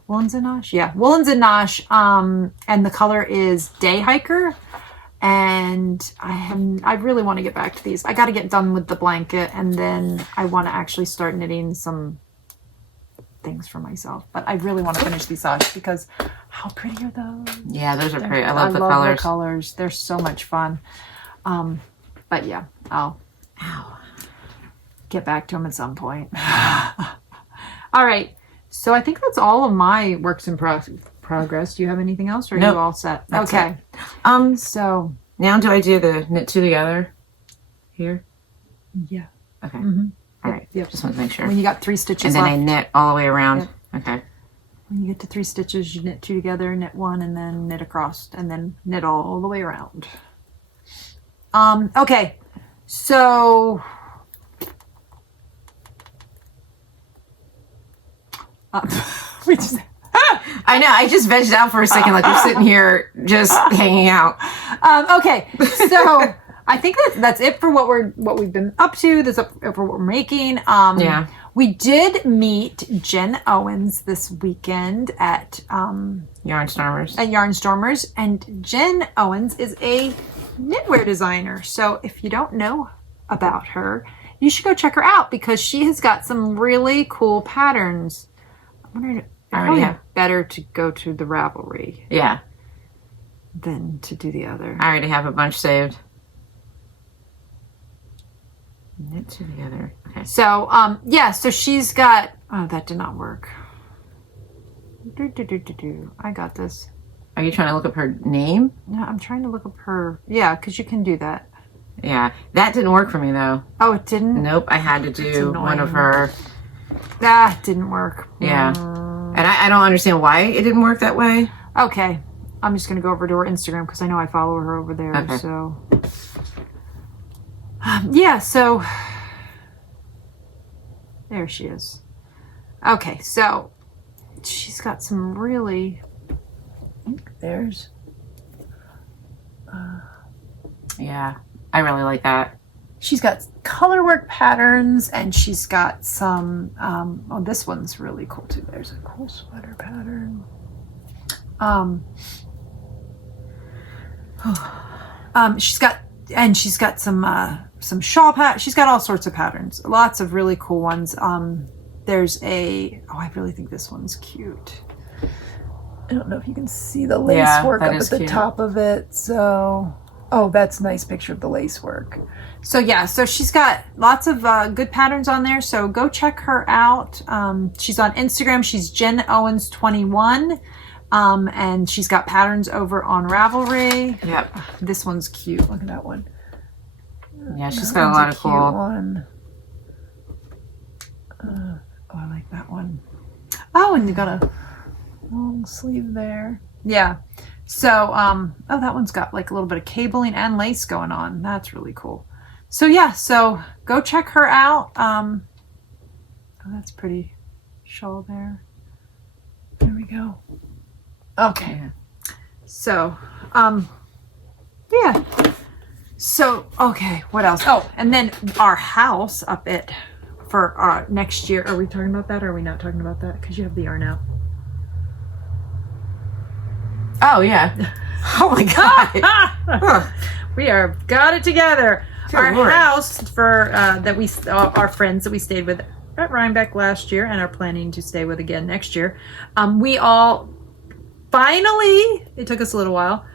Woolens and Nosh? Yeah, Woolens and Nosh. And the color is Day Hiker. And I really want to get back to these. I got to get done with the blanket, and then I want to actually start knitting some things for myself. But I really want to finish these off because how pretty are those? Yeah, those are pretty. I love the colors. The colors. They're so much fun. But yeah, I'll get back to them at some point. All right. So I think that's all of my works in progress. Do you have anything else, or are you all set? That's okay. It. So now do I do the knit two together here? Yeah. Okay. Mm-hmm. All right. Yep. Just want to make sure. When you got 3 stitches and then left. I knit all the way around. Yep. Okay. When you get to 3 stitches, you knit 2 together, knit 1, and then knit across, and then knit all the way around. Okay. So we just. I know. I just vegged out for a second, like we're sitting here just hanging out. Okay, so I think that's it for what we've been up to. That's it for what we're making. Yeah. We did meet Jen Owens this weekend at Yarnstormers. At Yarnstormers, and Jen Owens is a knitwear designer. So if you don't know about her, you should go check her out because she has got some really cool patterns. I'm wondering. Probably better to go to the Ravelry. Yeah. Than to do the other. I already have a bunch saved. Knit together. Okay. So, yeah, so she's got, oh, that did not work. I got this. Are you trying to look up her name? No, I'm trying to look up her, yeah, because you can do that. Yeah, that didn't work for me though. Oh, it didn't? Nope, I had to do one of her. That didn't work. Yeah. And I don't understand why it didn't work that way. Okay. I'm just going to go over to her Instagram because I know I follow her over there. Okay. So, yeah, so there she is. Okay, so she's got some really, I think there's. Yeah, I really like that. She's got colorwork patterns, and she's got some, oh, this one's really cool too. There's a cool sweater pattern. She's got some shawl she's got all sorts of patterns, lots of really cool ones. There's I really think this one's cute. I don't know if you can see the lace work up at the top of it. So, oh, that's a nice picture of the lace work. So yeah, so she's got lots of good patterns on there. So go check her out. She's on Instagram. She's Jen Owens 21. And she's got patterns over on Ravelry. Yep. This one's cute. Look at that one. Yeah, she's got a lot of cool. One. Oh, I like that one. Oh, and you got a long sleeve there. Yeah. So, oh, that one's got like a little bit of cabling and lace going on. That's really cool. So yeah, so go check her out. Oh, that's pretty shawl there. There we go. Okay. Yeah. So, yeah. So, okay, what else? Oh, and then our house up for next year. Are we talking about that or are we not talking about that? Because you have the yarn out. Oh, yeah. Oh, my God. We got it together. Good our Lord. House for our friends that we stayed with at Rhinebeck last year and are planning to stay with again next year. We all finally, it took us a little while.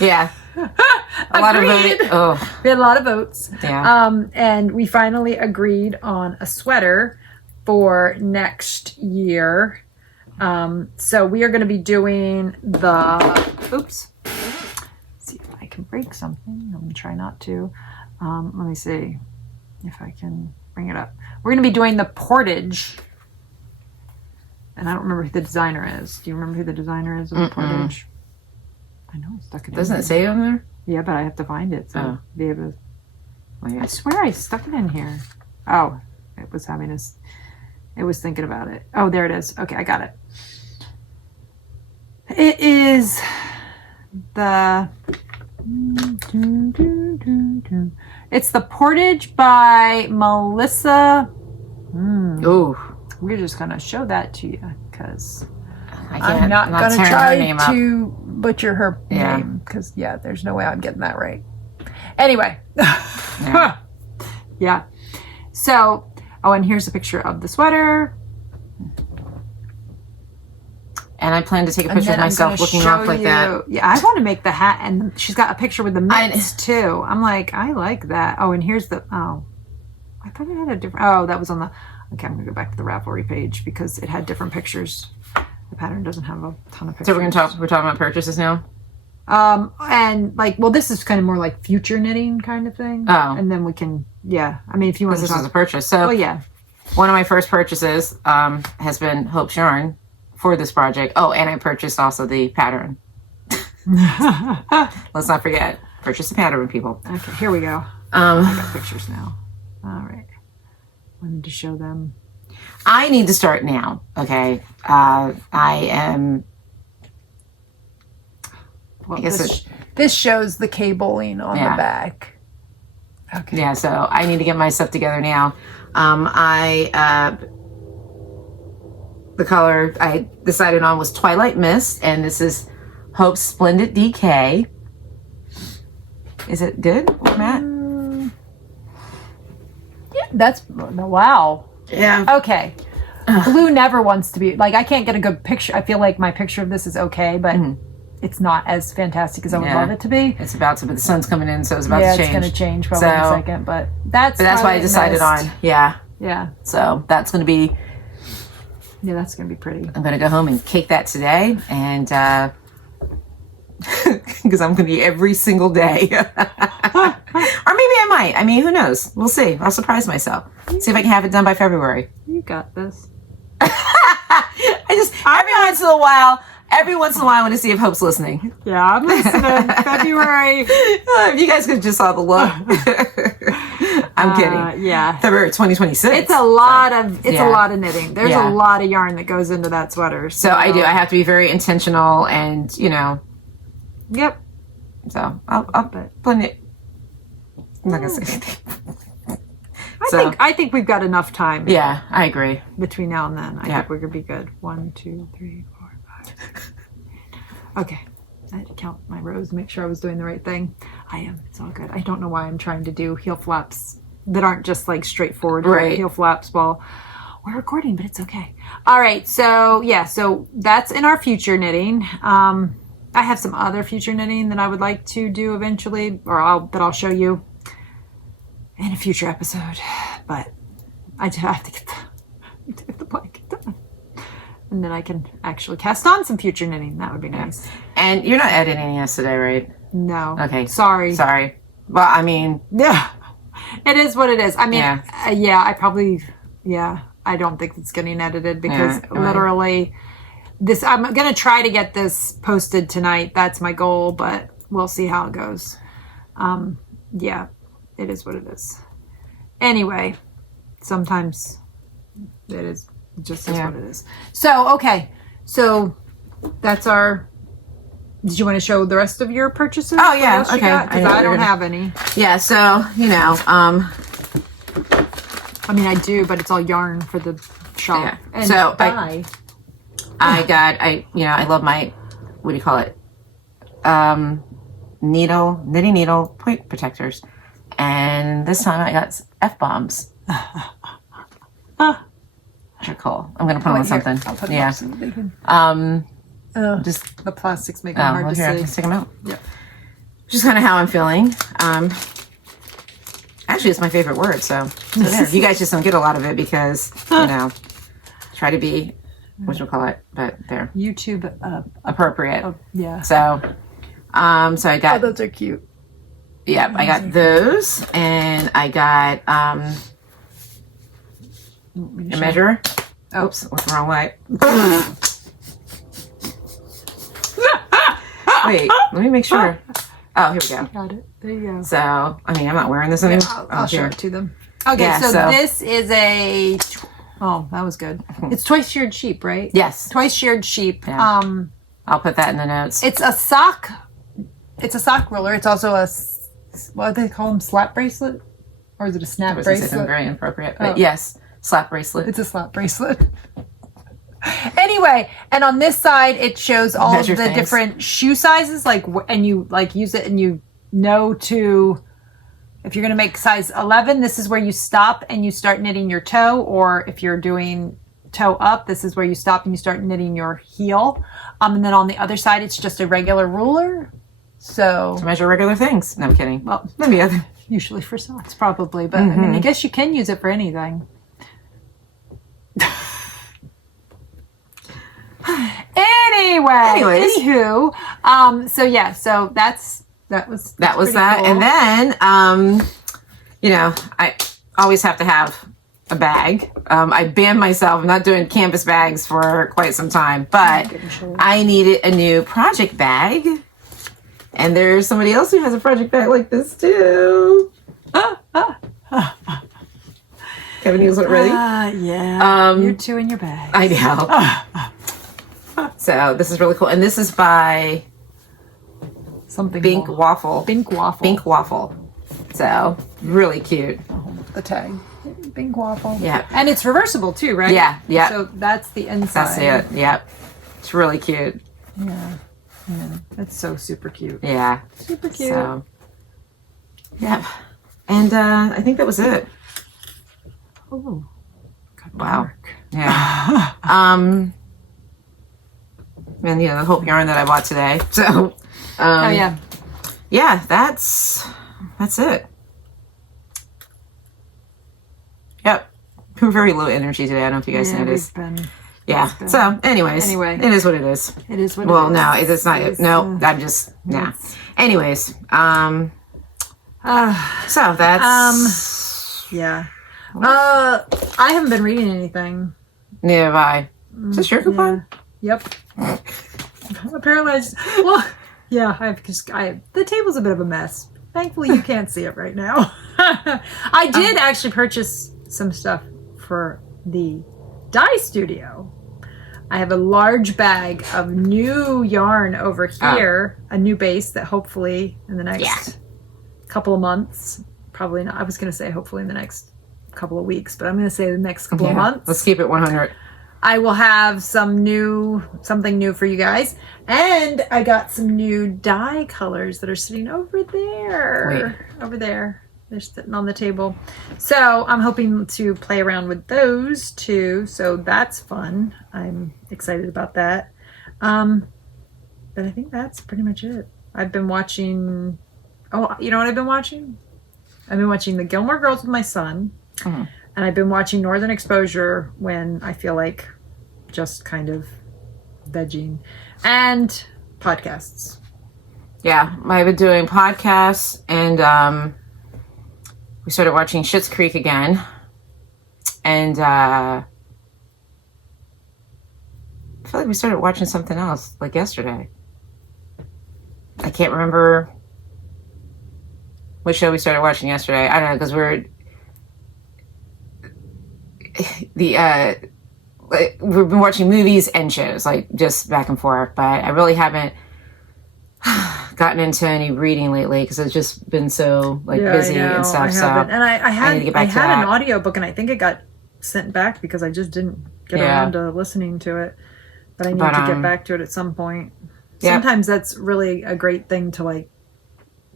Yeah. A lot of voting. Oh. We had a lot of votes. Yeah. And we finally agreed on a sweater for next year. So we are going to be doing oops. Let's see if I can break something. I'm going to try not to. Let me see if I can bring it up. We're going to be doing the Portage. And I don't remember who the designer is. Do you remember who the designer is of the Portage? I know it's stuck in there. Doesn't it say on there? Yeah, but I have to find it. So be able to. Well, yeah. I swear I stuck it in here. Oh, it was having us. It was thinking about it. Oh, there it is. Okay, I got it. It is the It's the Portage by Melissa. Ooh. We're just going to show that to you because I'm I'm not going to try name to butcher her name because, there's no way I'm getting that right. Anyway. Yeah. So, and here's a picture of the sweater. And I plan to take a picture of myself looking off like that. Yeah, I want to make the hat, and she's got a picture with the mitts too. I'm like, I like that. Oh, and here's the, I thought it had a different, that was on the, okay, I'm going to go back to the Ravelry page because it had different pictures. The pattern doesn't have a ton of pictures. So we're talking about purchases now? And like, this is kind of more like future knitting kind of thing. Oh. And then we can, I mean, if you want to this is a purchase. So, one of my first purchases has been Hope's yarn for this project. Oh, and I purchased also the pattern. Let's not forget, purchase the pattern, people. Okay, here we go. I got pictures now. All right. Wanted to show them. I need to start now. Okay. I am. Well, I guess this shows the cabling on the back. Okay. Yeah, so I need to get my stuff together now. The color I decided on was Twilight Mist, and this is Hope's Splendid DK. Is it good, Matt? Yeah, that's, wow. Yeah. Okay. Blue never wants to be, like, I can't get a good picture. I feel like my picture of this is okay, but it's not as fantastic as I would love it to be. It's about to, but the sun's coming in, so it's about to change. Yeah, it's going to change probably in a second, but that's why I decided on, Yeah. So that's going to be... Yeah, that's going to be pretty. I'm going to go home and cake that today, and because I'm going to be every single day. Or maybe I might. I mean, who knows? We'll see. I'll surprise myself. See if I can have it done by February. You got this. Every once in a while, I want to see if Hope's listening. Yeah, I'm listening. February. If you guys could just saw the look. I'm kidding. Yeah. February 2026. It's a lot of knitting. There's a lot of yarn that goes into that sweater. So I do. I have to be very intentional and, Yep. So I'll blend it. I'm not going to say anything. I think we've got enough time. Yeah, I agree. Between now and then. I think we're going to be good. 1, 2, 3, 4, 5. Okay. I had to count my rows, make sure I was doing the right thing. I am. It's all good. I don't know why I'm trying to do heel flaps that aren't just like straightforward heel flaps while we're recording, but it's okay. All right. So so that's in our future knitting. I have some other future knitting that I would like to do eventually, or that I'll show you in a future episode. But I have to get the blanket done. And then I can actually cast on some future knitting. That would be nice. And you're not editing us today, right? No. Okay. Sorry. Well, I mean... Yeah. It is what it is. I mean, I probably... Yeah. I don't think it's getting edited because literally... I'm going to try to get this posted tonight. That's my goal, but we'll see how it goes. Yeah. It is what it is. Anyway. Sometimes it is... just is what it is. So, okay. So, that's our... Did you want to show the rest of your purchases? Oh, yeah. Okay. Because I don't have any. Yeah, so, I mean, I do, but it's all yarn for the shop. Yeah. And so, I love my, what do you call it? Knitting needle point protectors. And this time I got F-bombs. They're cool. I'm gonna put them on something. I'll put them so they can... just the plastics make them hard to see. Let's take them out. Yeah. Just kind of how I'm feeling. Actually, it's my favorite word. So there. You guys just don't get a lot of it because try to be but there. YouTube appropriate. Yeah. So, so I got. Oh, those are cute. Yeah, I got those, and I got a measure. Oops, what's the wrong way? Wait, let me make sure. Oh, here we go. Got it. There you go. So, I mean, I'm not wearing this anymore. I'll show it to them. Okay, so this is a... Oh, that was good. It's twice sheared sheep, right? Yes. Twice sheared sheep. Yeah. I'll put that in the notes. It's a sock it's a sock roller. It's also what do they call them? Slap bracelet? Or is it a snap bracelet? Very inappropriate. But yes, slap bracelet. It's a slap bracelet. Anyway, and on this side, it shows all of the different shoe sizes, and you use it, and you know if you're going to make size 11, this is where you stop and you start knitting your toe, or if you're doing toe up, this is where you stop and you start knitting your heel. And then on the other side, it's just a regular ruler. So to measure regular things. No, I'm kidding. Well, maybe other. Usually for socks, probably, but I mean, I guess you can use it for anything. Anywho, so that was that, cool. And then I always have to have a bag. I banned myself. I'm not doing canvas bags for quite some time, but I needed a new project bag. And there's somebody else who has a project bag like this too. Kevin, you wasn't ready? Yeah. You two in your bag. I know. So this is really cool. And this is by something Bink Waffle. Bink Waffle. Bink Waffle. So really cute. The tag. Bink Waffle. Yeah. And it's reversible too, right? Yeah. Yeah. So that's the inside. That's it. Yep. It's really cute. Yeah. Yeah, that's so super cute. Yeah. Super cute. So, yeah. And I think that was it. Oh. Wow. Yeah. And the Hope yarn that I bought today. So yeah, that's it. Yep. We're very low energy today. I don't know if you guys noticed. Yeah. So, anyway, it is what it is. It is what it is. Well, no, it's not. I'm just Anyways, so that's yeah. I haven't been reading anything. Neither have I. Is this your coupon? Yeah. Yep. Apparently, the table's a bit of a mess. Thankfully, you can't see it right now. I did actually purchase some stuff for the dye studio. I have a large bag of new yarn over here, a new base that hopefully in the next couple of months, probably not, I was going to say hopefully in the next couple of weeks, but I'm going to say the next couple of months. Let's keep it 100. I will have something new for you guys. And I got some new dye colors that are sitting over there. Over there. They're sitting on the table. So I'm hoping to play around with those too. So that's fun. I'm excited about that. But I think that's pretty much it. I've been watching... Oh, you know what I've been watching? I've been watching The Gilmore Girls with my son. Mm-hmm. And I've been watching Northern Exposure when I feel like just kind of vegging. And podcasts. Yeah, I've been doing podcasts and... we started watching Schitt's Creek again, and I feel like we started watching something else, like yesterday. I can't remember which show we started watching yesterday. I don't know, because we've been watching movies and shows, like, just back and forth, but I really haven't gotten into any reading lately because I've just been so busy and stuff. And I need to get back to that. I had an audiobook and I think it got sent back because I just didn't get around to listening to it. But I need to get back to it at some point. Sometimes that's really a great thing to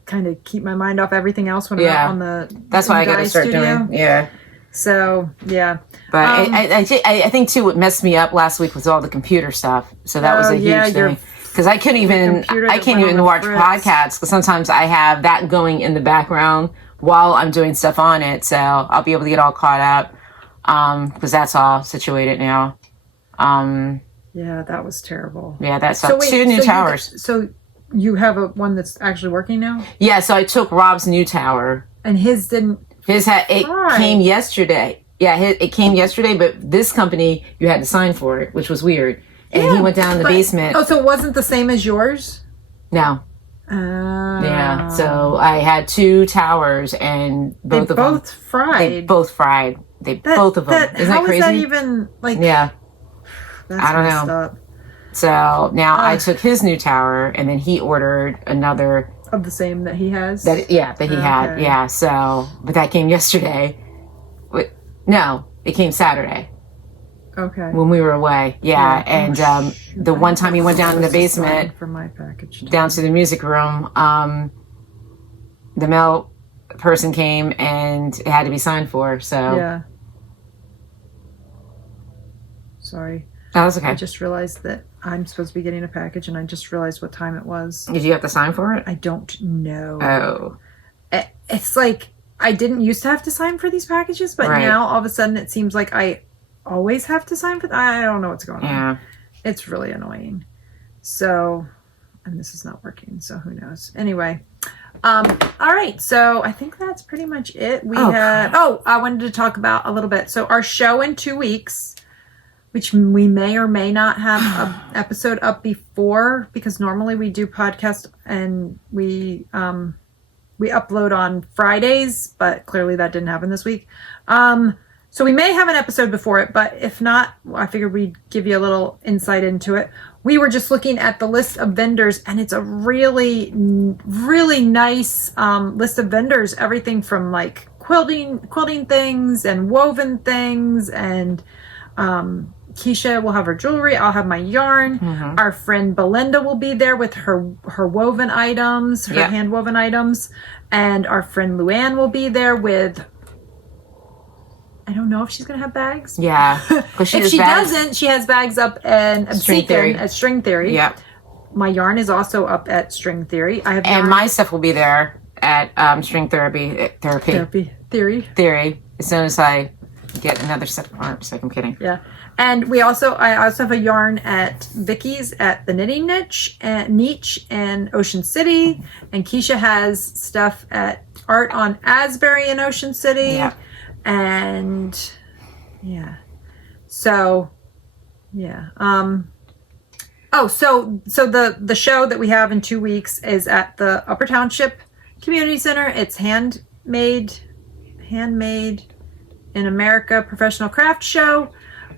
kind of keep my mind off everything else when I'm out on the That's what I got to start doing. Yeah. So yeah, but I think too what messed me up last week was all the computer stuff. So that was a huge thing. Because I can't even watch podcasts because sometimes I have that going in the background while I'm doing stuff on it. So I'll be able to get all caught up because that's all situated now. Yeah, that was terrible. Yeah, that's two new towers. So you have one that's actually working now? Yeah, so I took Rob's new tower. And his didn't... came yesterday. Yeah, it came yesterday, but this company, you had to sign for it, which was weird. And he went down in the basement. Oh, so it wasn't the same as yours? No. Yeah, so I had two towers and both of them. They both fried. Both of them. Isn't that crazy? How is that even, Yeah. That's I don't know. Up. So now I took his new tower and then he ordered another Of the same that he has? That he had. Okay. Yeah, so, but that came yesterday. No, it came Saturday. Okay. When we were away. Yeah, and the one time he went down in the basement, for my package down to the music room, the mail person came and it had to be signed for, so. Yeah. Sorry. Oh, that's okay. I just realized that I'm supposed to be getting a package, and I just realized what time it was. Did you have to sign for it? I don't know. Oh. It's like I didn't used to have to sign for these packages, but now all of a sudden it seems like I always have to sign for I don't know what's going on. Yeah. It's really annoying. So, and this is not working, so who knows. Anyway. All right, so I think that's pretty much it. I wanted to talk about a little bit. So our show in 2 weeks, which we may or may not have an episode up before, because normally we do podcast and we upload on Fridays, but clearly that didn't happen this week. So we may have an episode before it, but if not, I figured we'd give you a little insight into it. We were just looking at the list of vendors, and it's a really, really nice list of vendors. Everything from like quilting things and woven things, and Kiesha will have her jewelry. I'll have my yarn. Mm-hmm. Our friend Belinda will be there with her woven items, her hand woven items, and our friend Luann will be there with. I don't know if she's going to have bags. Yeah. If she doesn't, she has bags up at String Theory. Yep. My yarn is also up at String Theory. I have and my stuff will be there at String Theory. As soon as I get another set of arms. I'm kidding. Yeah. And I also have a yarn at Vicky's at the Knitting Niche and Ocean City. And Kiesha has stuff at Art on Asbury in Ocean City. Yeah. And so the show that we have in 2 weeks is at the Upper Township Community Center. It's Handmade in America Professional Craft Show.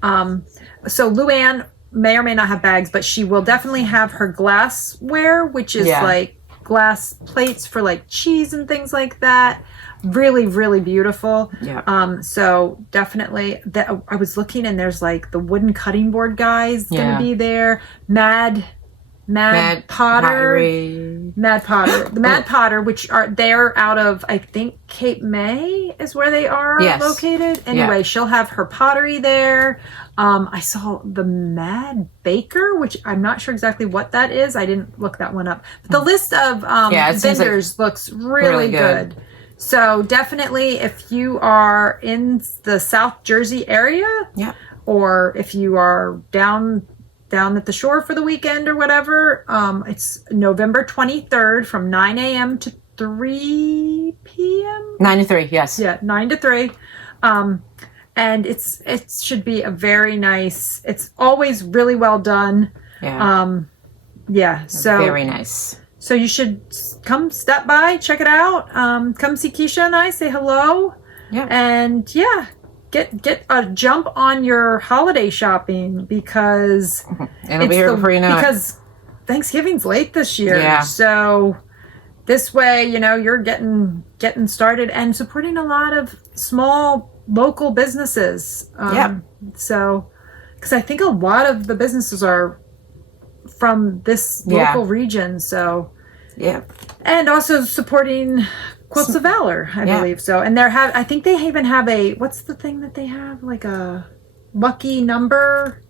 So Luann may or may not have bags, but she will definitely have her glassware, which is like glass plates for like cheese and things like that. Really, really beautiful. Yeah. So definitely I was looking, and there's like the wooden cutting board guys gonna be there. Mad Potter. The Mad Potter, which they're out of, I think, Cape May is where they are located. Anyway, she'll have her pottery there. I saw the Mad Baker, which I'm not sure exactly what that is. I didn't look that one up. But the list of vendors looks really good. So definitely, if you are in the South Jersey area, or if you are down at the shore for the weekend or whatever, it's November 23rd from 9 a.m. to 3 p.m. 9 to 3, yes. Yeah, 9 to 3. And it should be a very nice. It's always really well done. Yeah. So very nice. So you should come step by, check it out. Come see Kiesha and I, say hello. Yeah. And get a jump on your holiday shopping, because it'll be here before you know it. Because Thanksgiving's late this year. Yeah. So this way, you're getting started and supporting a lot of small local businesses. So, because I think a lot of the businesses are from this local region. So, and also supporting Quilts of Valor, I believe so. And I think they even have what's the thing that they have? Like a lucky number.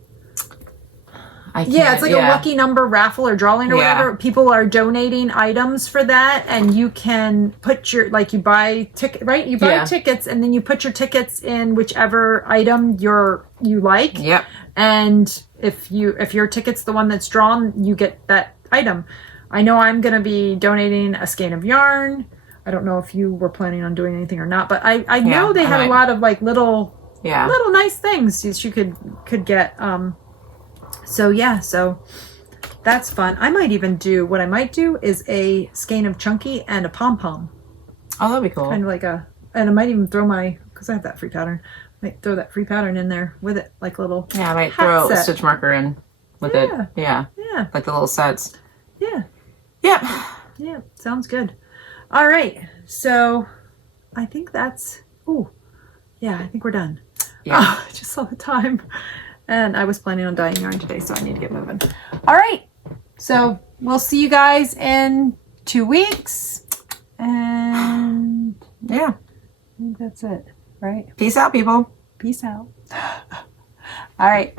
It's like a lucky number raffle or drawing or whatever. People are donating items for that, and you can put you buy ticket, right? You buy tickets, and then you put your tickets in whichever item you like. Yep. And if your ticket's the one that's drawn, you get that item. I know I'm going to be donating a skein of yarn. I don't know if you were planning on doing anything or not, but I know they had a lot of like little nice things you could get. So that's fun. I might even do, what I might do is a skein of chunky and a pom-pom. Oh, that'd be cool. Kind of like and I might even throw because I have that free pattern, I might throw that free pattern in there with it, like little I might throw a stitch marker in with it. Yeah. Yeah. Like the little sets. Yeah. Yep. Yeah, sounds good. All right, so I think that's, oh, yeah, I think we're done. Yeah. Oh, I just saw the time. And I was planning on dyeing yarn today, so I need to get moving. All right, so we'll see you guys in 2 weeks. And Yeah. I think that's it, right? Peace out, people. Peace out. All right.